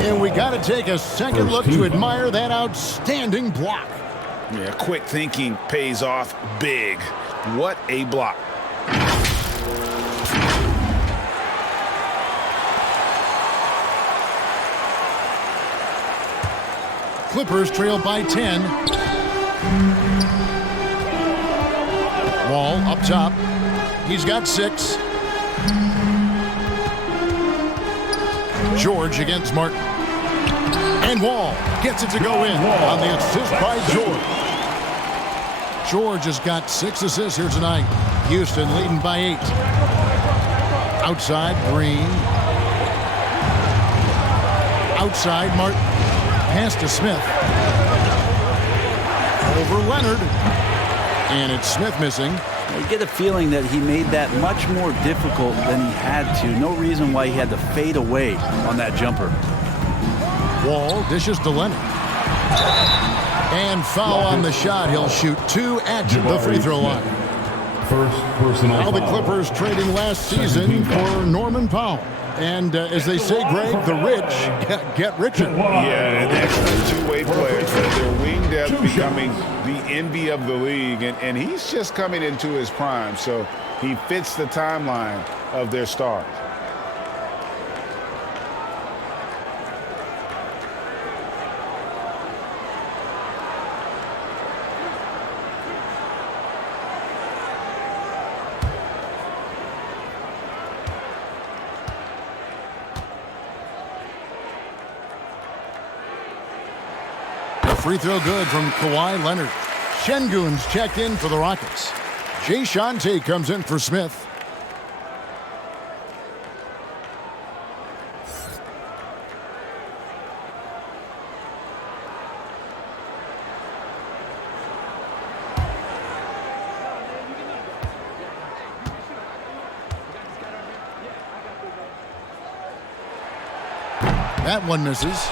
And we got to take a second look to admire that outstanding block. Yeah, quick thinking pays off big. What a block. Clippers trail by 10. Wall up top. He's got 6. George against Martin. And Wall gets it to go in on the assist by George. George has got 6 assists here tonight. Houston leading by 8. Outside, Green. Outside, Martin. Pass to Smith. Over Leonard. And it's Smith missing. I get a feeling that he made that much more difficult than he had to. No reason why he had to fade away on that jumper. Wall dishes to Leonard. And foul on the shot. He'll shoot 2 at the free throw line. first personal Now the foul. Clippers trading last season for Norman Powell. And as they say, Greg, the rich get richer. Yeah, an excellent two-way player. Their wing depth becoming the envy of the league, and he's just coming into his prime, so he fits the timeline of their stars. Free throw good from Kawhi Leonard. Şengün's checked in for the Rockets. Jae'Sean Tate comes in for Smith. That one misses.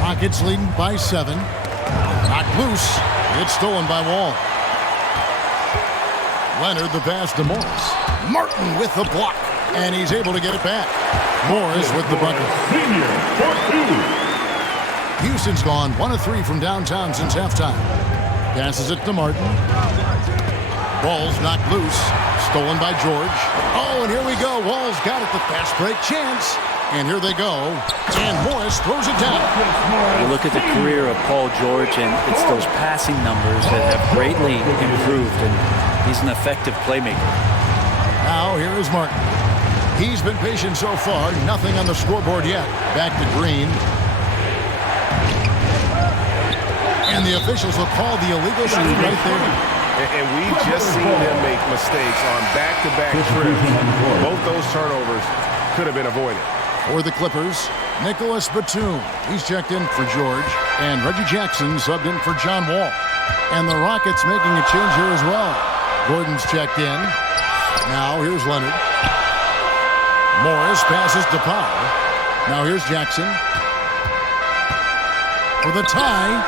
Rockets leading by 7. Knocked loose. It's stolen by Wall. Leonard the pass to Morris. Martin with the block. And he's able to get it back. Morris with the bucket. Houston's gone 1 of 3 from downtown since halftime. Passes it to Martin. Ball's knocked loose. Stolen by George. Oh, and here we go. Wall's got it. The fast break chance. And here they go. And Morris throws it down. You look at the career of Paul George, and it's those passing numbers that have greatly improved, and he's an effective playmaker. Now here is Martin. He's been patient so far. Nothing on the scoreboard yet. Back to Green. And the officials will call the illegal shot right there. And we've just seen them make mistakes on back-to-back trips. Both those turnovers could have been avoided. For the Clippers, Nicholas Batum. He's checked in for George. And Reggie Jackson subbed in for John Wall. And the Rockets making a change here as well. Gordon's checked in. Now here's Leonard. Morris passes to Powell. Now here's Jackson. For the tie.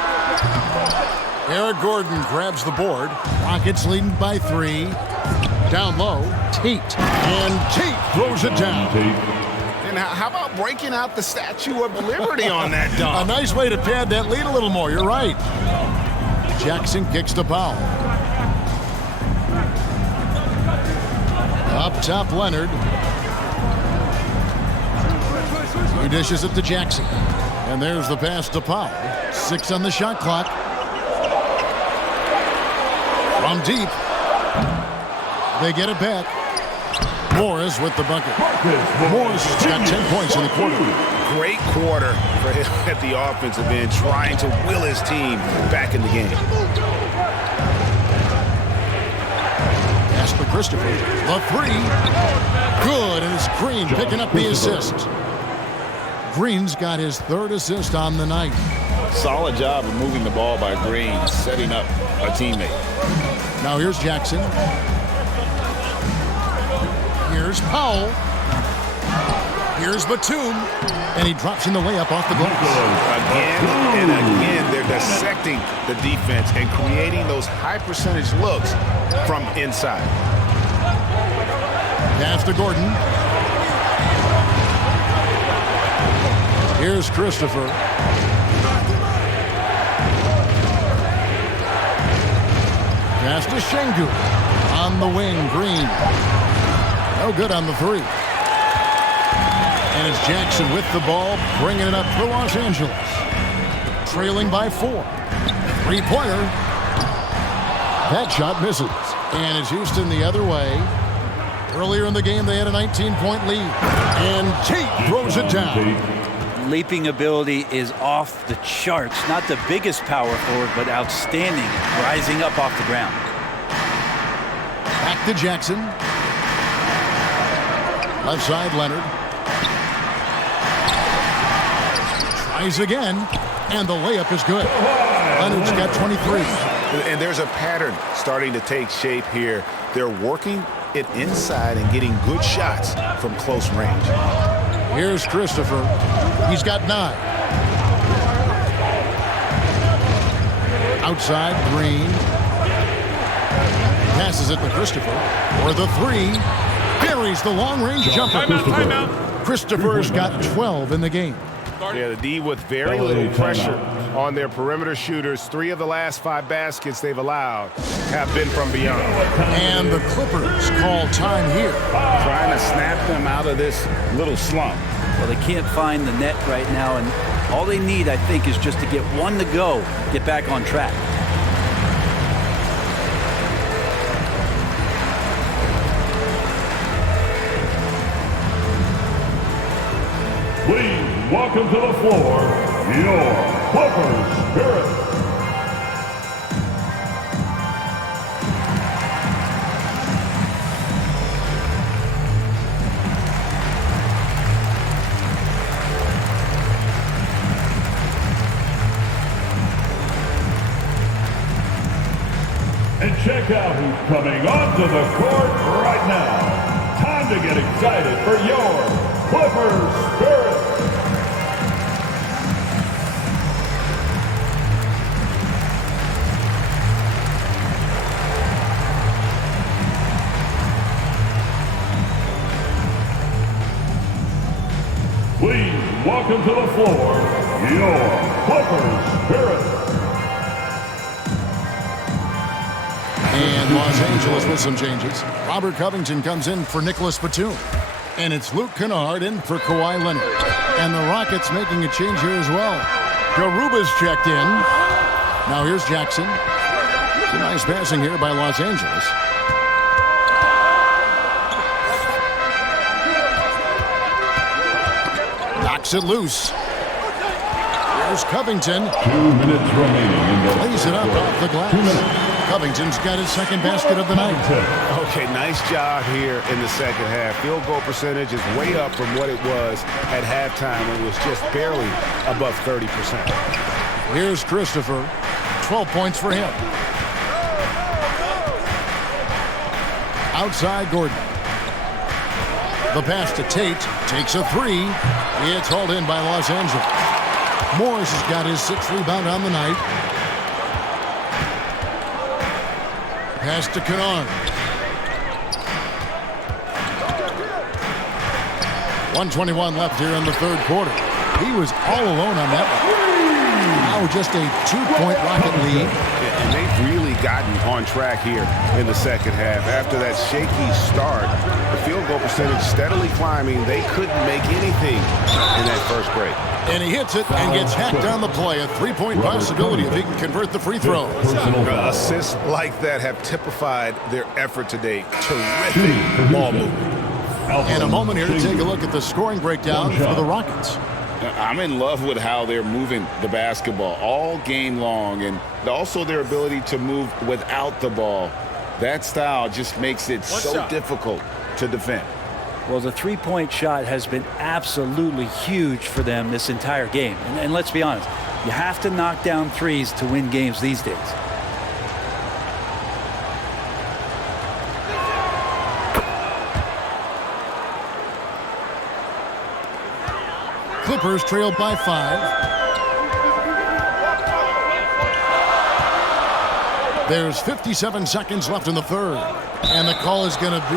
Eric Gordon grabs the board. Rockets leading by 3. Down low, Tate. And Tate throws it down. And how about breaking out the Statue of Liberty on that dunk? A nice way to pad that lead a little more. You're right. Jackson kicks to Powell. Up top, Leonard. He dishes it to Jackson. And there's the pass to Powell. 6 on the shot clock. From deep. They get it back. Morris with the bucket. Morris has got 10 points in the quarter. Great quarter for him at the offensive end, trying to will his team back in the game. Pass to Christopher. The 3. Good, and it's Green picking up the assist. Green's got his 3rd assist on the night. Solid job of moving the ball by Green, setting up a teammate. Now here's Jackson. Here's Powell. Here's Batum. And he drops in the layup off the glass. Again and again, they're dissecting the defense and creating those high-percentage looks from inside. Pass to Gordon. Here's Christopher. Pass to Şengün. On the wing, Green. No good on the 3. And it's Jackson with the ball, bringing it up for Los Angeles. Trailing by 4. 3-pointer. That shot misses. And it's Houston the other way. Earlier in the game, they had a 19-point lead. And Tate throws it down. Leaping ability is off the charts. Not the biggest power forward, but outstanding, rising up off the ground. Back to Jackson. Left side, Leonard. Tries again, and the layup is good. Leonard's got 23. And there's a pattern starting to take shape here. They're working it inside and getting good shots from close range. Here's Christopher. He's got 9. Outside, Green. Pass passes it to Christopher for the three. Buries the long-range jumper. Timeout. Christopher's got 12 in the game. Yeah, the D with very little pressure on their perimeter shooters. 3 of the last 5 baskets they've allowed have been from beyond. And the Clippers call time here. Trying to snap them out of this little slump. Well, they can't find the net right now, and all they need, I think, is just to get one to go, get back on track. Please welcome to the floor your Clippers Spirit. And check out who's coming onto the court right now. Time to get excited for your Clippers Spirit. Please welcome to the floor your Clippers Spirit. And Los Angeles with some changes. Robert Covington comes in for Nicholas Batum. And it's Luke Kennard in for Kawhi Leonard. And the Rockets making a change here as well. Garuba's checked in. Now here's Jackson. Some nice passing here by Los Angeles. Knocks it loose. Here's Covington. 2 minutes remaining. Lays it up off the glass. Covington's got his second basket of the night. Okay, nice job here in the second half. Field goal percentage is way up from what it was at halftime when it was just barely above 30%. Here's Christopher. 12 points for him. Outside Gordon. The pass to Tate. Takes a three. It's hauled in by Los Angeles. Morris has got his 6th rebound on the night. Pass to Kennard. 1:21 left here in the third quarter. He was all alone on that one. Now just a 2-point Rocket lead. And they've really gotten on track here in the second half. After that shaky start, the field goal percentage steadily climbing. They couldn't make anything in that first break. And he hits it and gets hacked on the play. A 3-point possibility if he can convert the free throw. Assists like that have typified their effort today. Terrific ball movement. And a moment here to take a look at the scoring breakdown for the Rockets. I'm in love with how they're moving the basketball all game long, and also their ability to move without the ball. That style just makes it so difficult to defend. Well, the three-point shot has been absolutely huge for them this entire game. And let's be honest, you have to knock down threes to win games these days. Clippers trailed by 5. There's 57 seconds left in the third. And the call is going to be,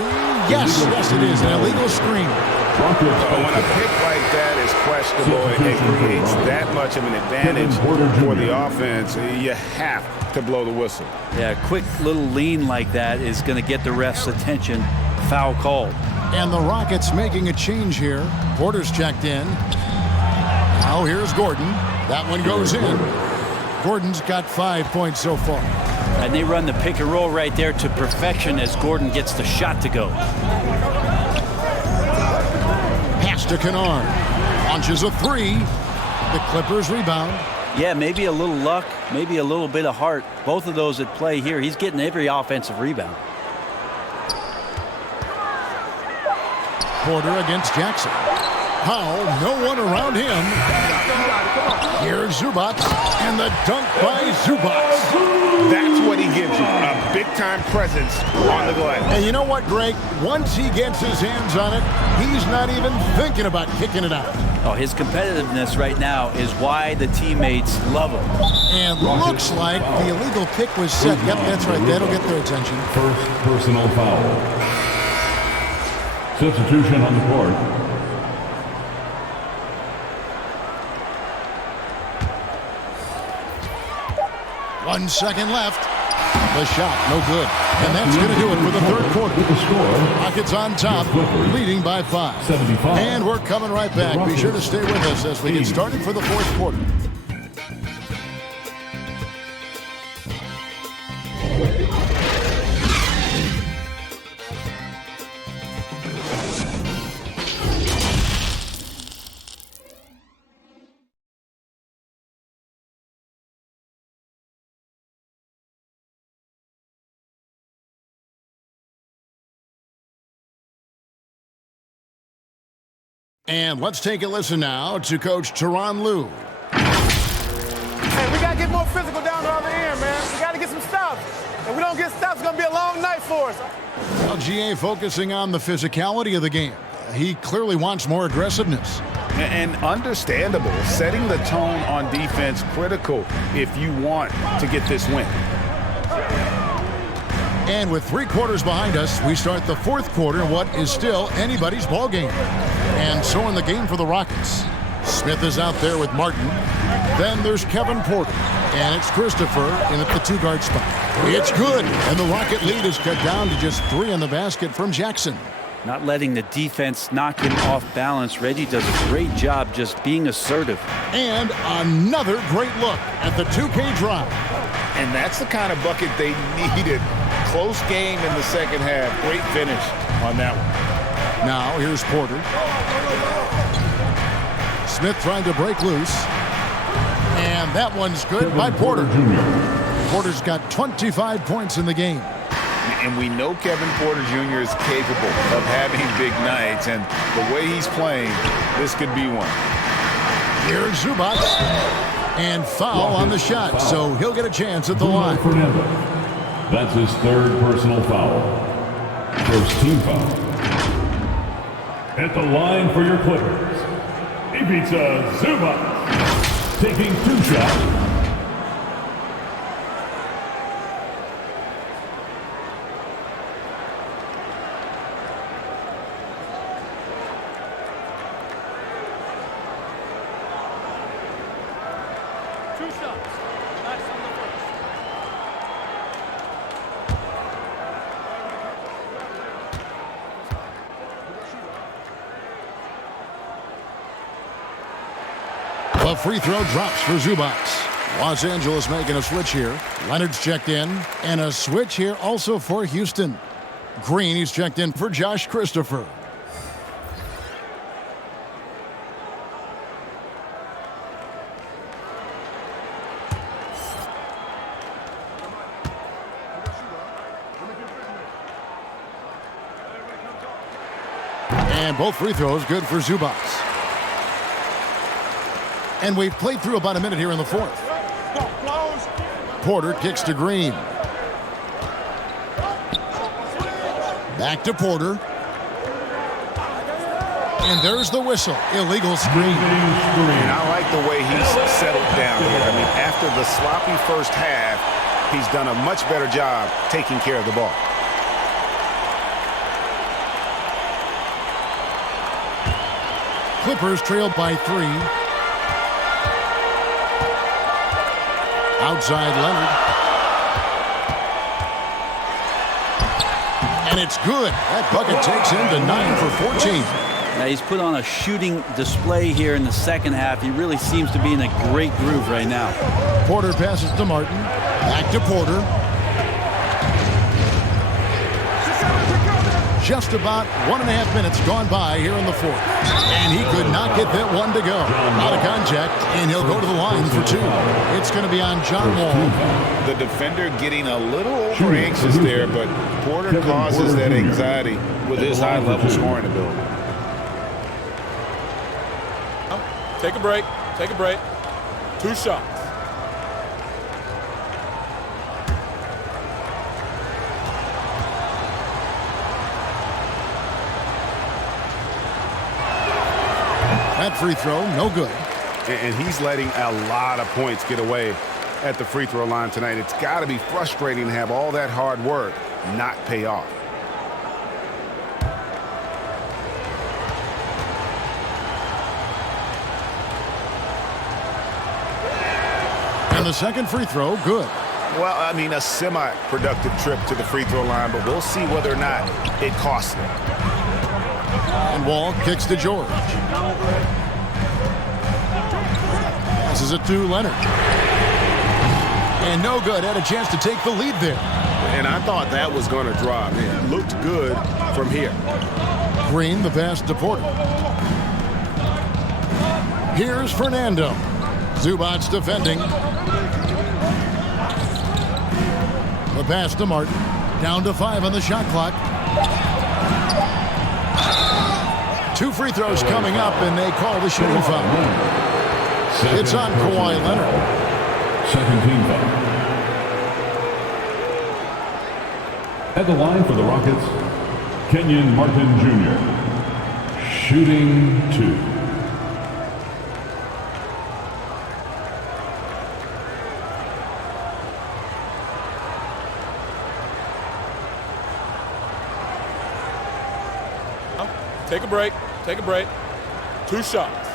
yes, it is, an illegal screen. When a pick like that is questionable and it creates that much of an advantage for the offense, you have to blow the whistle. Yeah, a quick little lean like that is going to get the ref's attention. Foul called. And the Rockets making a change here. Porter's checked in. Now here's Gordon. That one goes in. Gordon's got 5 points so far. And they run the pick and roll right there to perfection as Gordon gets the shot to go. Pass to Kennard. Launches a three. The Clippers rebound. Yeah, maybe a little luck, maybe a little bit of heart. Both of those at play here. He's getting every offensive rebound. Porter against Jackson. Powell, no one around him. Here's Zubac, and the dunk by Zubac. That's what he gives you, a big-time presence on the glass. And you know what, Greg? Once he gets his hands on it, he's not even thinking about kicking it out. Oh, his competitiveness right now is why the teammates love him. And looks like the illegal kick was set. Yep, that's right. That'll get their attention. First personal foul. Substitution on the court. One second left. The shot, no good. And that's going to do it for the third quarter. Rockets on top, leading by 5. 75. And we're coming right back. Be sure to stay with us as we get started for the fourth quarter. And let's take a listen now to Coach Tyronn Lue. Hey, we got to get more physical down the other end, man. We got to get some stops. If we don't get stops, it's going to be a long night for us. Well, GA focusing on the physicality of the game. He clearly wants more aggressiveness. And understandable. Setting the tone on defense critical if you want to get this win. And with 3 quarters behind us, we start the fourth quarter in what is still anybody's ball game. And so in the game for the Rockets. Smith is out there with Martin. Then there's Kevin Porter. And it's Christopher in at the 2-guard spot. It's good. And the Rocket lead is cut down to just 3 in the basket from Jackson. Not letting the defense knock him off balance. Reggie does a great job just being assertive. And another great look at the 2K drive. And that's the kind of bucket they needed. Close game in the second half. Great finish on that one. Now here's Porter. Smith trying to break loose. And that one's good by Porter. Porter's got 25 points in the game. And we know Kevin Porter Jr. is capable of having big nights. And the way he's playing, this could be one. Here's Zubac. And foul on the shot. So he'll get a chance at the line. That's his third personal foul. First team foul. At the line for your Clippers, Ivica Zubac, taking 2 shots. A free throw drops for Zubac. Los Angeles making a switch here. Leonard's checked in. And a switch here also for Houston. Green, he's checked in for Josh Christopher. And both free throws good for Zubac. And we've played through about a minute here in the fourth. Porter kicks to Green. Back to Porter. And there's the whistle. Illegal screen. And I like the way he's settled down here. I mean, after the sloppy first half, he's done a much better job taking care of the ball. Clippers trailed by 3. Outside Leonard. And it's good. That bucket takes him to 9 for 14. Now he's put on a shooting display here in the second half. He really seems to be in a great groove right now. Porter passes to Martin. Back to Porter. Just about 1.5 minutes gone by here in the fourth. And he could not get that one to go. Out of contact, and he'll go to the line for 2. It's going to be on John Wall. The defender getting a little over anxious there, but Porter causes that anxiety with his high-level scoring ability. Take a break. Take a break. 2 shots. That free throw, no good. And he's letting a lot of points get away at the free throw line tonight. It's got to be frustrating to have all that hard work not pay off. And the second free throw, good. Well, I mean, a semi-productive trip to the free throw line, but we'll see whether or not it costs them. And Wall kicks to George. Passes it to Leonard. And no good. Had a chance to take the lead there. And I thought that was going to drop. It looked good from here. Green, the pass to Porter. Here's Fernando. Zubac defending. The pass to Martin. Down to 5 on the shot clock. 2 free throws coming up, and they call the shooting foul. It's on Kawhi Leonard. Second team foul. At the line for the Rockets, Kenyon Martin Jr. Shooting 2. Take a break. Take a break. 2 shots.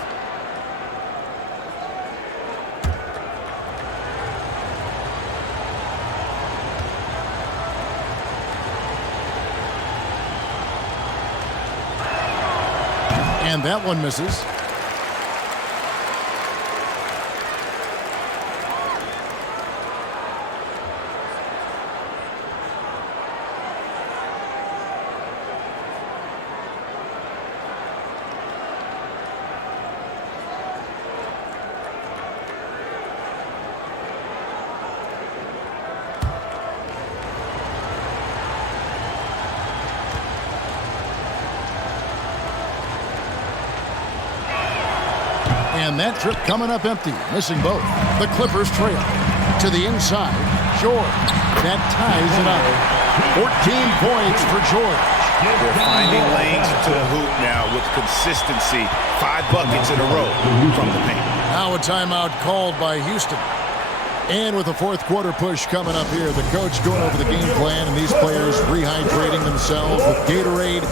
And that one misses. And that trip coming up empty, missing both. The Clippers trail to the inside. George, that ties it up. 14 points for George. They're finding lanes to the hoop now with consistency. 5 buckets in a row from the paint. Now a timeout called by Houston. And with the fourth quarter push coming up here, the coach going over the game plan and these players rehydrating themselves with Gatorade,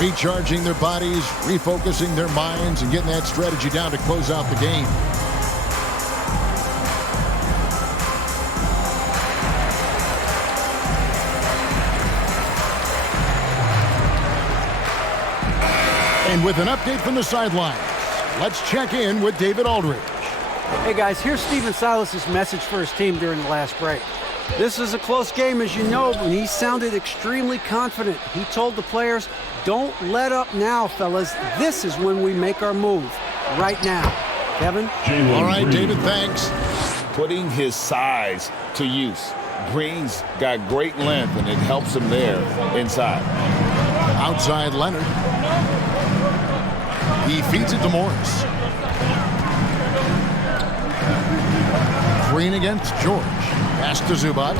recharging their bodies, refocusing their minds, and getting that strategy down to close out the game. And with an update from the sidelines, let's check in with David Aldridge. Hey guys, here's Stephen Silas's message for his team during the last break. This is a close game, as you know, and he sounded extremely confident. He told the players, don't let up now, fellas. This is when we make our move. Right now. Kevin? All right, David, thanks. Putting his size to use. Green's got great length, and it helps him there inside. Outside Leonard. He feeds it to Morris. Green against George. Pass to Zubac.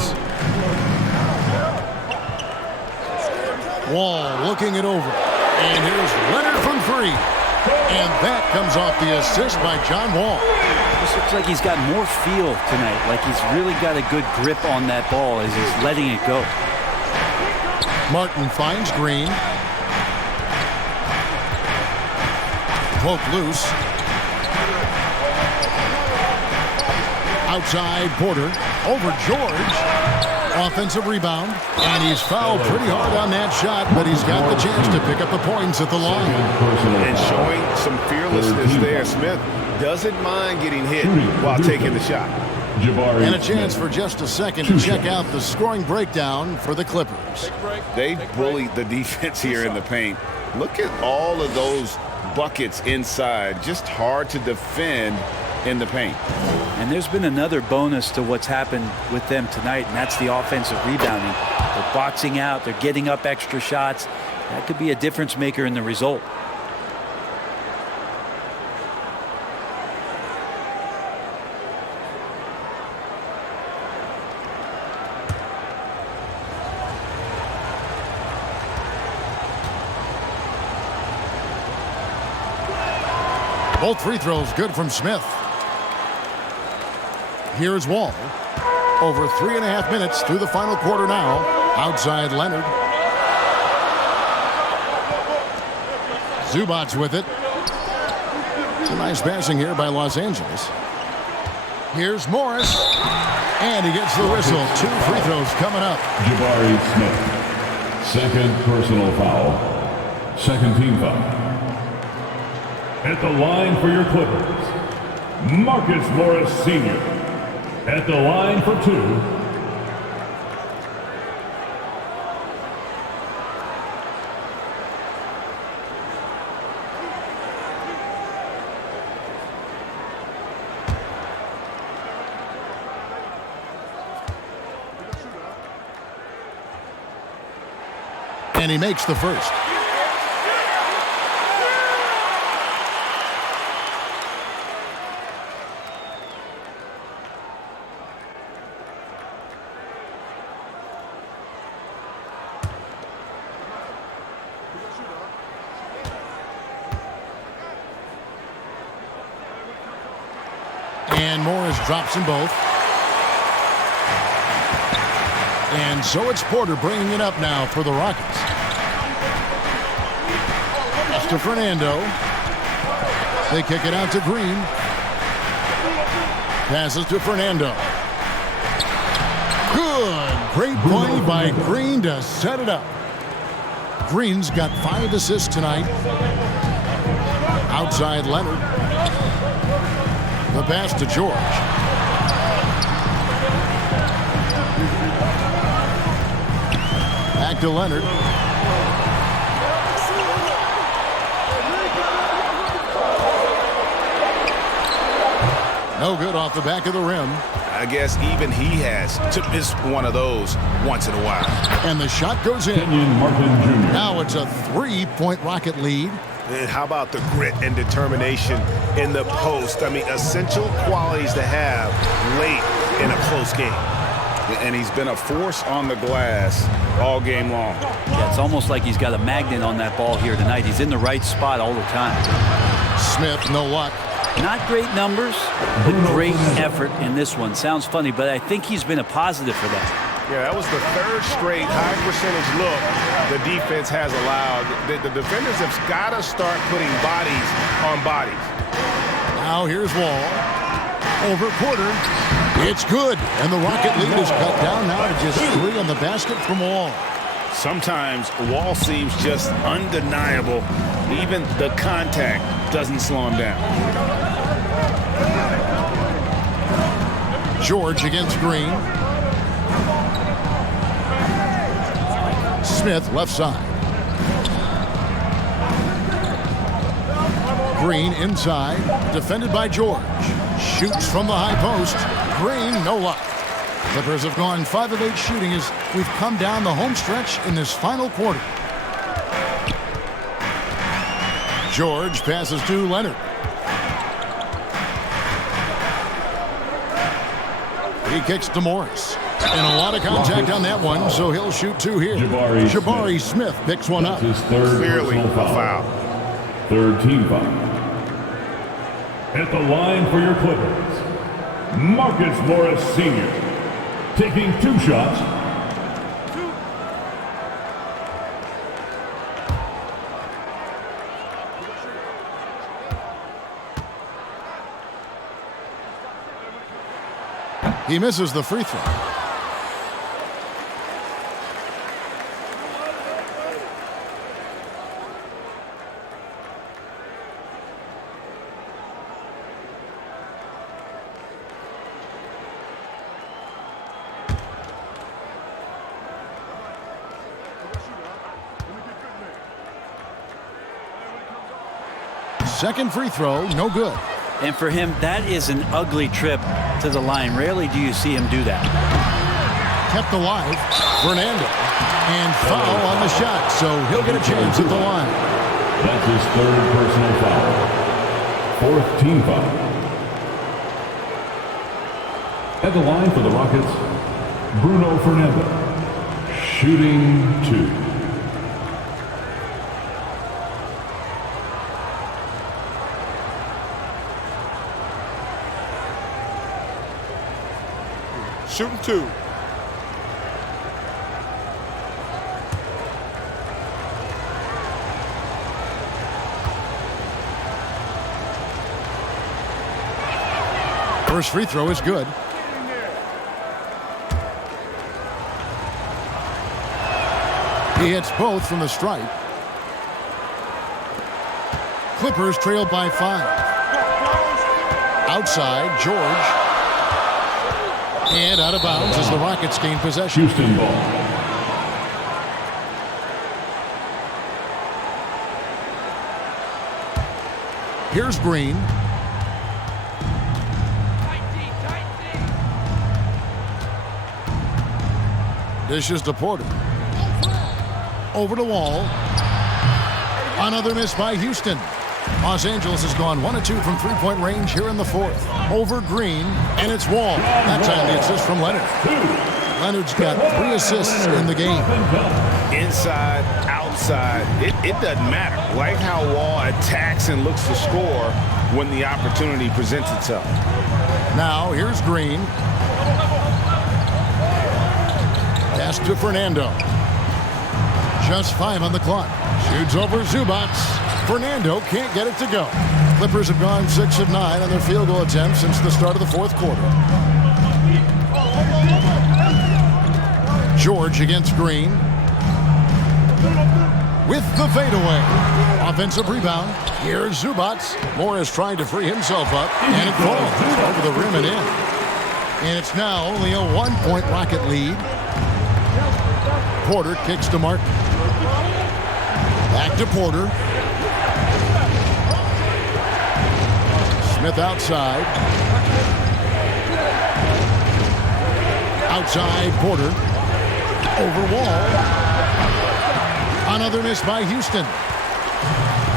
Wall looking it over. And here's Leonard from 3. And that comes off the assist by John Wall. This looks like he's got more feel tonight. Like he's really got a good grip on that ball as he's letting it go. Martin finds Green. Poke loose. Outside Porter, over George, offensive rebound, and he's fouled pretty hard on that shot, but he's got the chance to pick up the points at the line. And showing some fearlessness there. Smith doesn't mind getting hit while taking the shot. And a chance for just a second to check out the scoring breakdown for the Clippers. They bullied the defense here in the paint. Look at all of those buckets inside. Just hard to defend in the paint. And there's been another bonus to what's happened with them tonight, and that's the offensive rebounding. They're boxing out, they're getting up extra shots. That could be a difference maker in the result. Both free throws good from Smith. Here's Wall. Over 3.5 minutes through the final quarter now. Outside Leonard. Zubac with it. Some nice passing here by Los Angeles. Here's Morris. And he gets the whistle. 2 free throws coming up. Jabari Smith. Second personal foul. Second team foul. At the line for your Clippers, Marcus Morris Sr. At the line for 2. And he makes the first. And Morris drops them both. And so it's Porter bringing it up now for the Rockets. Pass to Fernando. They kick it out to Green. Passes to Fernando. Good. Great play by Green to set it up. Green's got 5 assists tonight. Outside Leonard. The pass to George. Back to Leonard. No good off the back of the rim. I guess even he has to miss one of those once in a while. And the shot goes in. Kenyon Martin Jr. Now it's a 3-point Rocket lead. And how about the grit and determination in the post? I mean, essential qualities to have late in a close game. And he's been a force on the glass all game long. Yeah, it's almost like he's got a magnet on that ball here tonight. He's in the right spot all the time. Smith, no luck. Not great numbers, but great effort in this one. Sounds funny, but I think he's been a positive for that. Yeah, that was the 3rd straight high percentage look the defense has allowed. The defenders have got to start putting bodies on bodies. Now here's Wall. Over Porter. It's good. And the Rocket lead is cut down now to just 3 on the basket from Wall. Sometimes Wall seems just undeniable. Even the contact doesn't slow him down. George against Green. Smith left side. Green inside. Defended by George. Shoots from the high post. Green, no luck. Clippers have gone 5 of 8 shooting as we've come down the home stretch in this final quarter. George passes to Leonard. He kicks to Morris. And a lot of contact on that one, so he'll shoot 2 here. Jabari Smith picks one up. His 3rd Clearly a foul. 3rd team foul. At the line for your Clippers, Marcus Morris Sr. taking 2 shots. He misses the free throw. Second free throw, no good. And for him, that is an ugly trip to the line. Rarely do you see him do that. Kept alive, Fernando. And foul on the shot, so he'll get a chance at the line. That's his 3rd personal foul. 4th team foul. At the line for the Rockets, Bruno Fernando. Shooting 2. Shooting 2. First free throw is good. He hits both from the stripe. Clippers trail by 5. Outside, George. And out of bounds as the Rockets gain possession. Houston ball. Here's Green. Dishes to Porter. Over to Wall. Another miss by Houston. Los Angeles has gone 1 of 2 from three-point range here in the fourth. Over Green, and it's Wall. That time the assist from Leonard. Leonard's got 3 assists in the game. Inside, outside, it doesn't matter. Like how Wall attacks and looks to score when the opportunity presents itself. Now here's Green. Pass to Fernando. Just 5 on the clock. Shoots over Zubac. Fernando can't get it to go. Clippers have gone 6 of 9 on their field goal attempts since the start of the fourth quarter. George against Green. With the fadeaway. Offensive rebound. Here's Zubac. Morris trying to free himself up. And it falls over the rim and in. And it's now only a 1-point Rocket lead. Porter kicks to Martin. Back to Porter. Smith outside. Outside Porter. Over Wall. Another miss by Houston.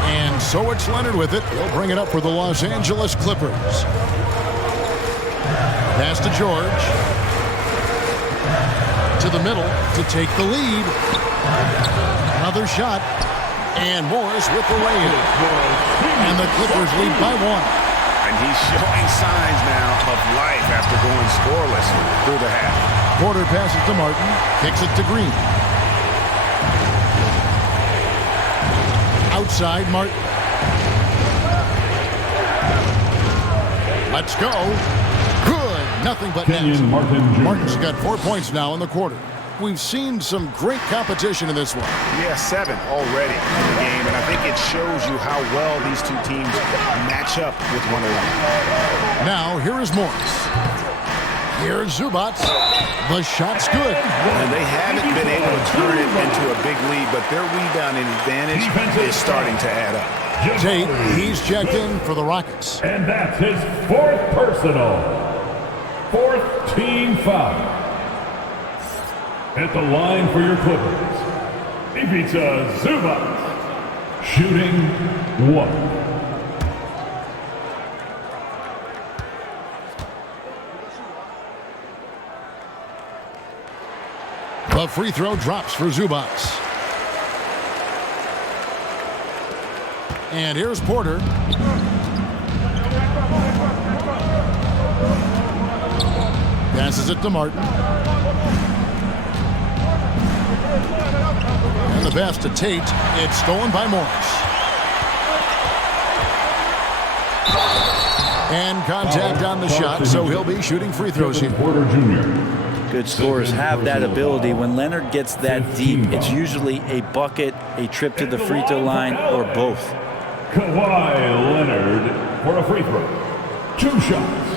And so it's Leonard with it. He'll bring it up for the Los Angeles Clippers. Pass to George. To the middle to take the lead. Another shot. And Morris with the lay-in. And the Clippers lead by 1. And he's showing signs now of life after going scoreless through the half. Porter passes to Martin. Kicks it to Green. Outside Martin. Let's go. Good. Nothing but net. Martin's got 4 points now in the quarter. We've seen some great competition in this one. Yeah, 7 already in the game, and I think it shows you how well these two teams match up with one another. Now, here is Morris. Here's Zubac. The shot's good. And they haven't been able to turn it into a big lead, but their rebounding advantage is starting to add up. Tate, he's checked in for the Rockets. And that's his 4th personal. 4th team foul. At the line for your Clippers, Ivica Zubac, shooting 1. The free throw drops for Zubac. And here's Porter. Passes it to Martin. And the pass to Tate. It's stolen by Morris. And contact on the shot, so he'll be shooting free throws here. Porter Jr. Good scorers have that ability. When Leonard gets that deep, it's usually a bucket, a trip to the free throw line, or both. Kawhi Leonard for a free throw. 2 shots.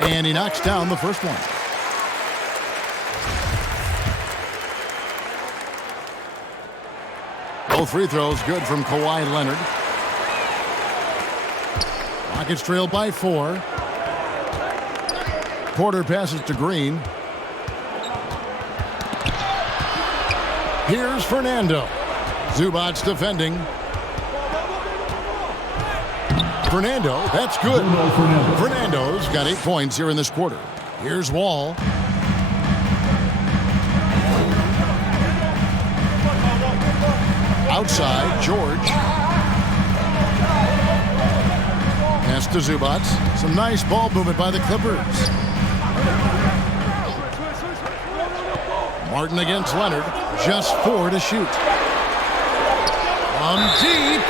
And he knocks down the first one. Both free throws good from Kawhi Leonard. Rockets trail by 4. Porter passes to Green. Here's Fernando. Zubac defending. Fernando, that's good. Fernando's got 8 points here in this quarter. Here's Wall. Outside, George. Pass to Zubac. Some nice ball movement by the Clippers. Martin against Leonard. Just 4 to shoot. On deep.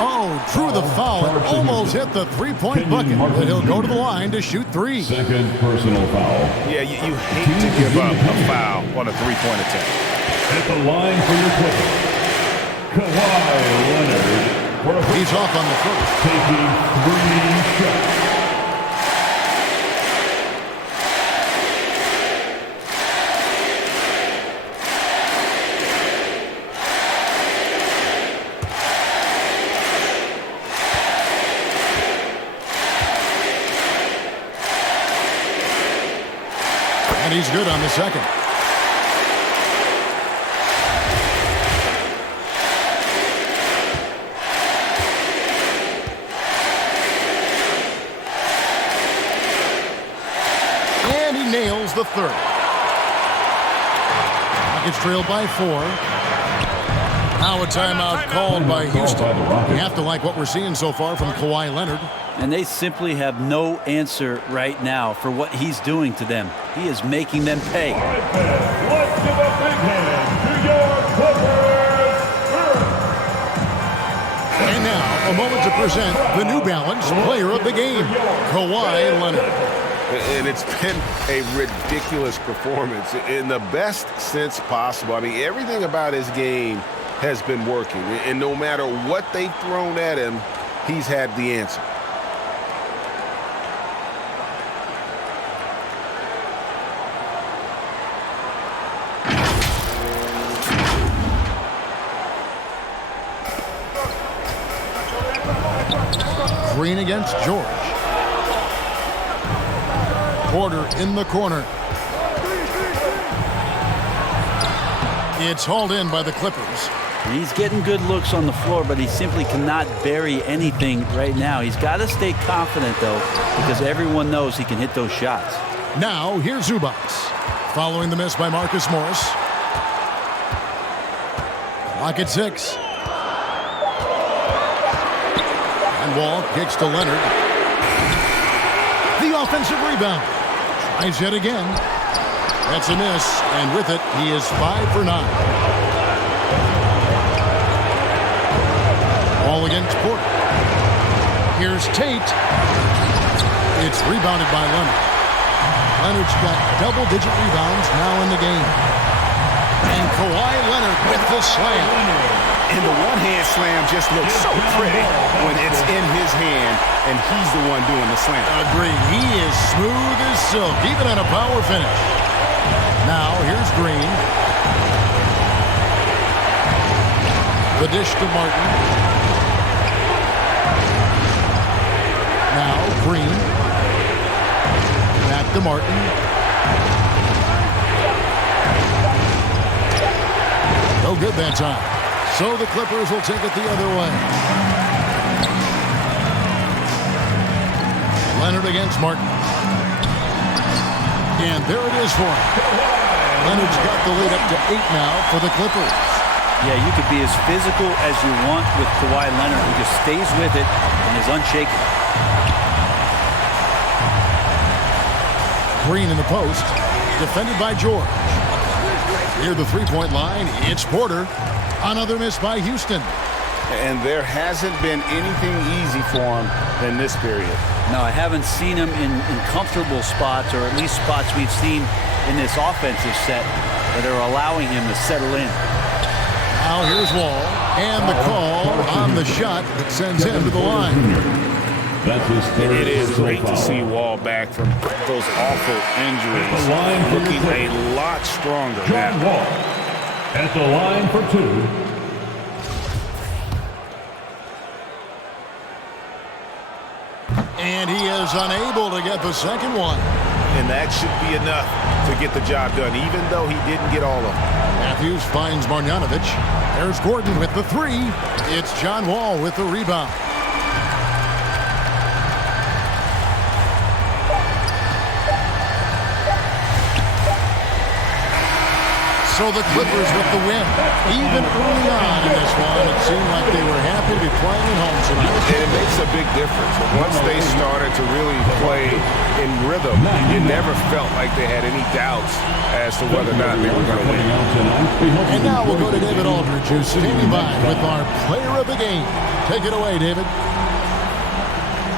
Oh, drew the foul and almost hit the three-point bucket. But he'll go to the line to shoot 3. Second personal foul. Yeah, you hate to give up a foul on a three-point attempt. At the line for your Clippers, Kawhi Leonard. He's off on the first. Taking 3 shots. And he's good on the second. And he nails the third. Rockets trailed by 4. Now a timeout called by Houston. You have to like what we're seeing so far from Kawhi Leonard. And they simply have no answer right now for what he's doing to them. He is making them pay. Let's give a big hand to your Clippers. And now, a moment to present the New Balance Player of the Game, Kawhi Leonard. And it's been a ridiculous performance in the best sense possible. I mean, everything about his game has been working. And no matter what they've thrown at him, he's had the answer. Green against George. Porter in the corner. It's hauled in by the Clippers. He's getting good looks on the floor, but he simply cannot bury anything right now. He's got to stay confident, though, because everyone knows he can hit those shots. Now, here's Zubac. Following the miss by Marcus Morris. Clock at 6. And Wall kicks to Leonard. The offensive rebound. Tries yet again. That's a miss, and with it, he is 5 for 9. Ball against Porter. Here's Tate. It's rebounded by Leonard. Leonard's got double-digit rebounds now in the game. And Kawhi Leonard with the slam. And the one-hand slam just looks so pretty when it's in his hand and he's the one doing the slam. Agreed. He is smooth as silk, even on a power finish. Now, here's Green. The dish to Martin. Now, Green. Back to Martin. No good that time. So the Clippers will take it the other way. Leonard against Martin. And there it is for him. Leonard's got the lead up to 8 now for the Clippers. Yeah, you could be as physical as you want with Kawhi Leonard. He just stays with it and is unshaken. Green in the post. Defended by George. Near the three-point line, it's Porter. Another miss by Houston. And there hasn't been anything easy for him in this period. No, I haven't seen him in comfortable spots, or at least spots we've seen in this offensive set that are allowing him to settle in. Now here's Wall. And the call on the shot that sends him to the line. It is great to see Wall back from those awful injuries, looking a lot stronger now. Wall at the line for 2. And he is unable to get the second one. And that should be enough to get the job done, even though he didn't get all of them. Matthews finds Marjanovic. There's Gordon with the 3. It's John Wall with the rebound. So the Clippers with the win. Even early on in this one, it seemed like they were happy to be playing at home tonight. And it makes a big difference. Once they started to really play in rhythm, you never felt like they had any doubts as to whether or not they were going to win. And now we'll go to David Aldridge, who's standing by with our player of the game. Take it away, David.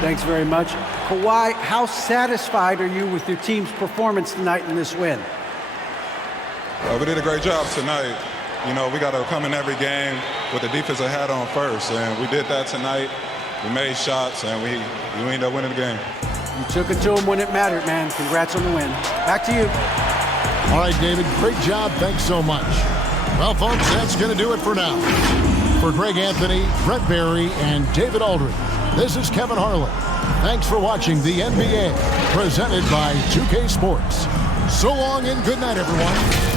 Thanks very much. Kawhi, how satisfied are you with your team's performance tonight in this win? We did a great job tonight. You know, we got to come in every game with the defensive hat on first, and we did that tonight. We made shots, and we ended up winning the game. You took it to them when it mattered, man. Congrats on the win. Back to you. All right, David, great job. Thanks so much. Well, folks, that's going to do it for now. For Greg Anthony, Brent Barry, and David Aldridge, this is Kevin Harlan. Thanks for watching the NBA, presented by 2K Sports. So long and good night, everyone.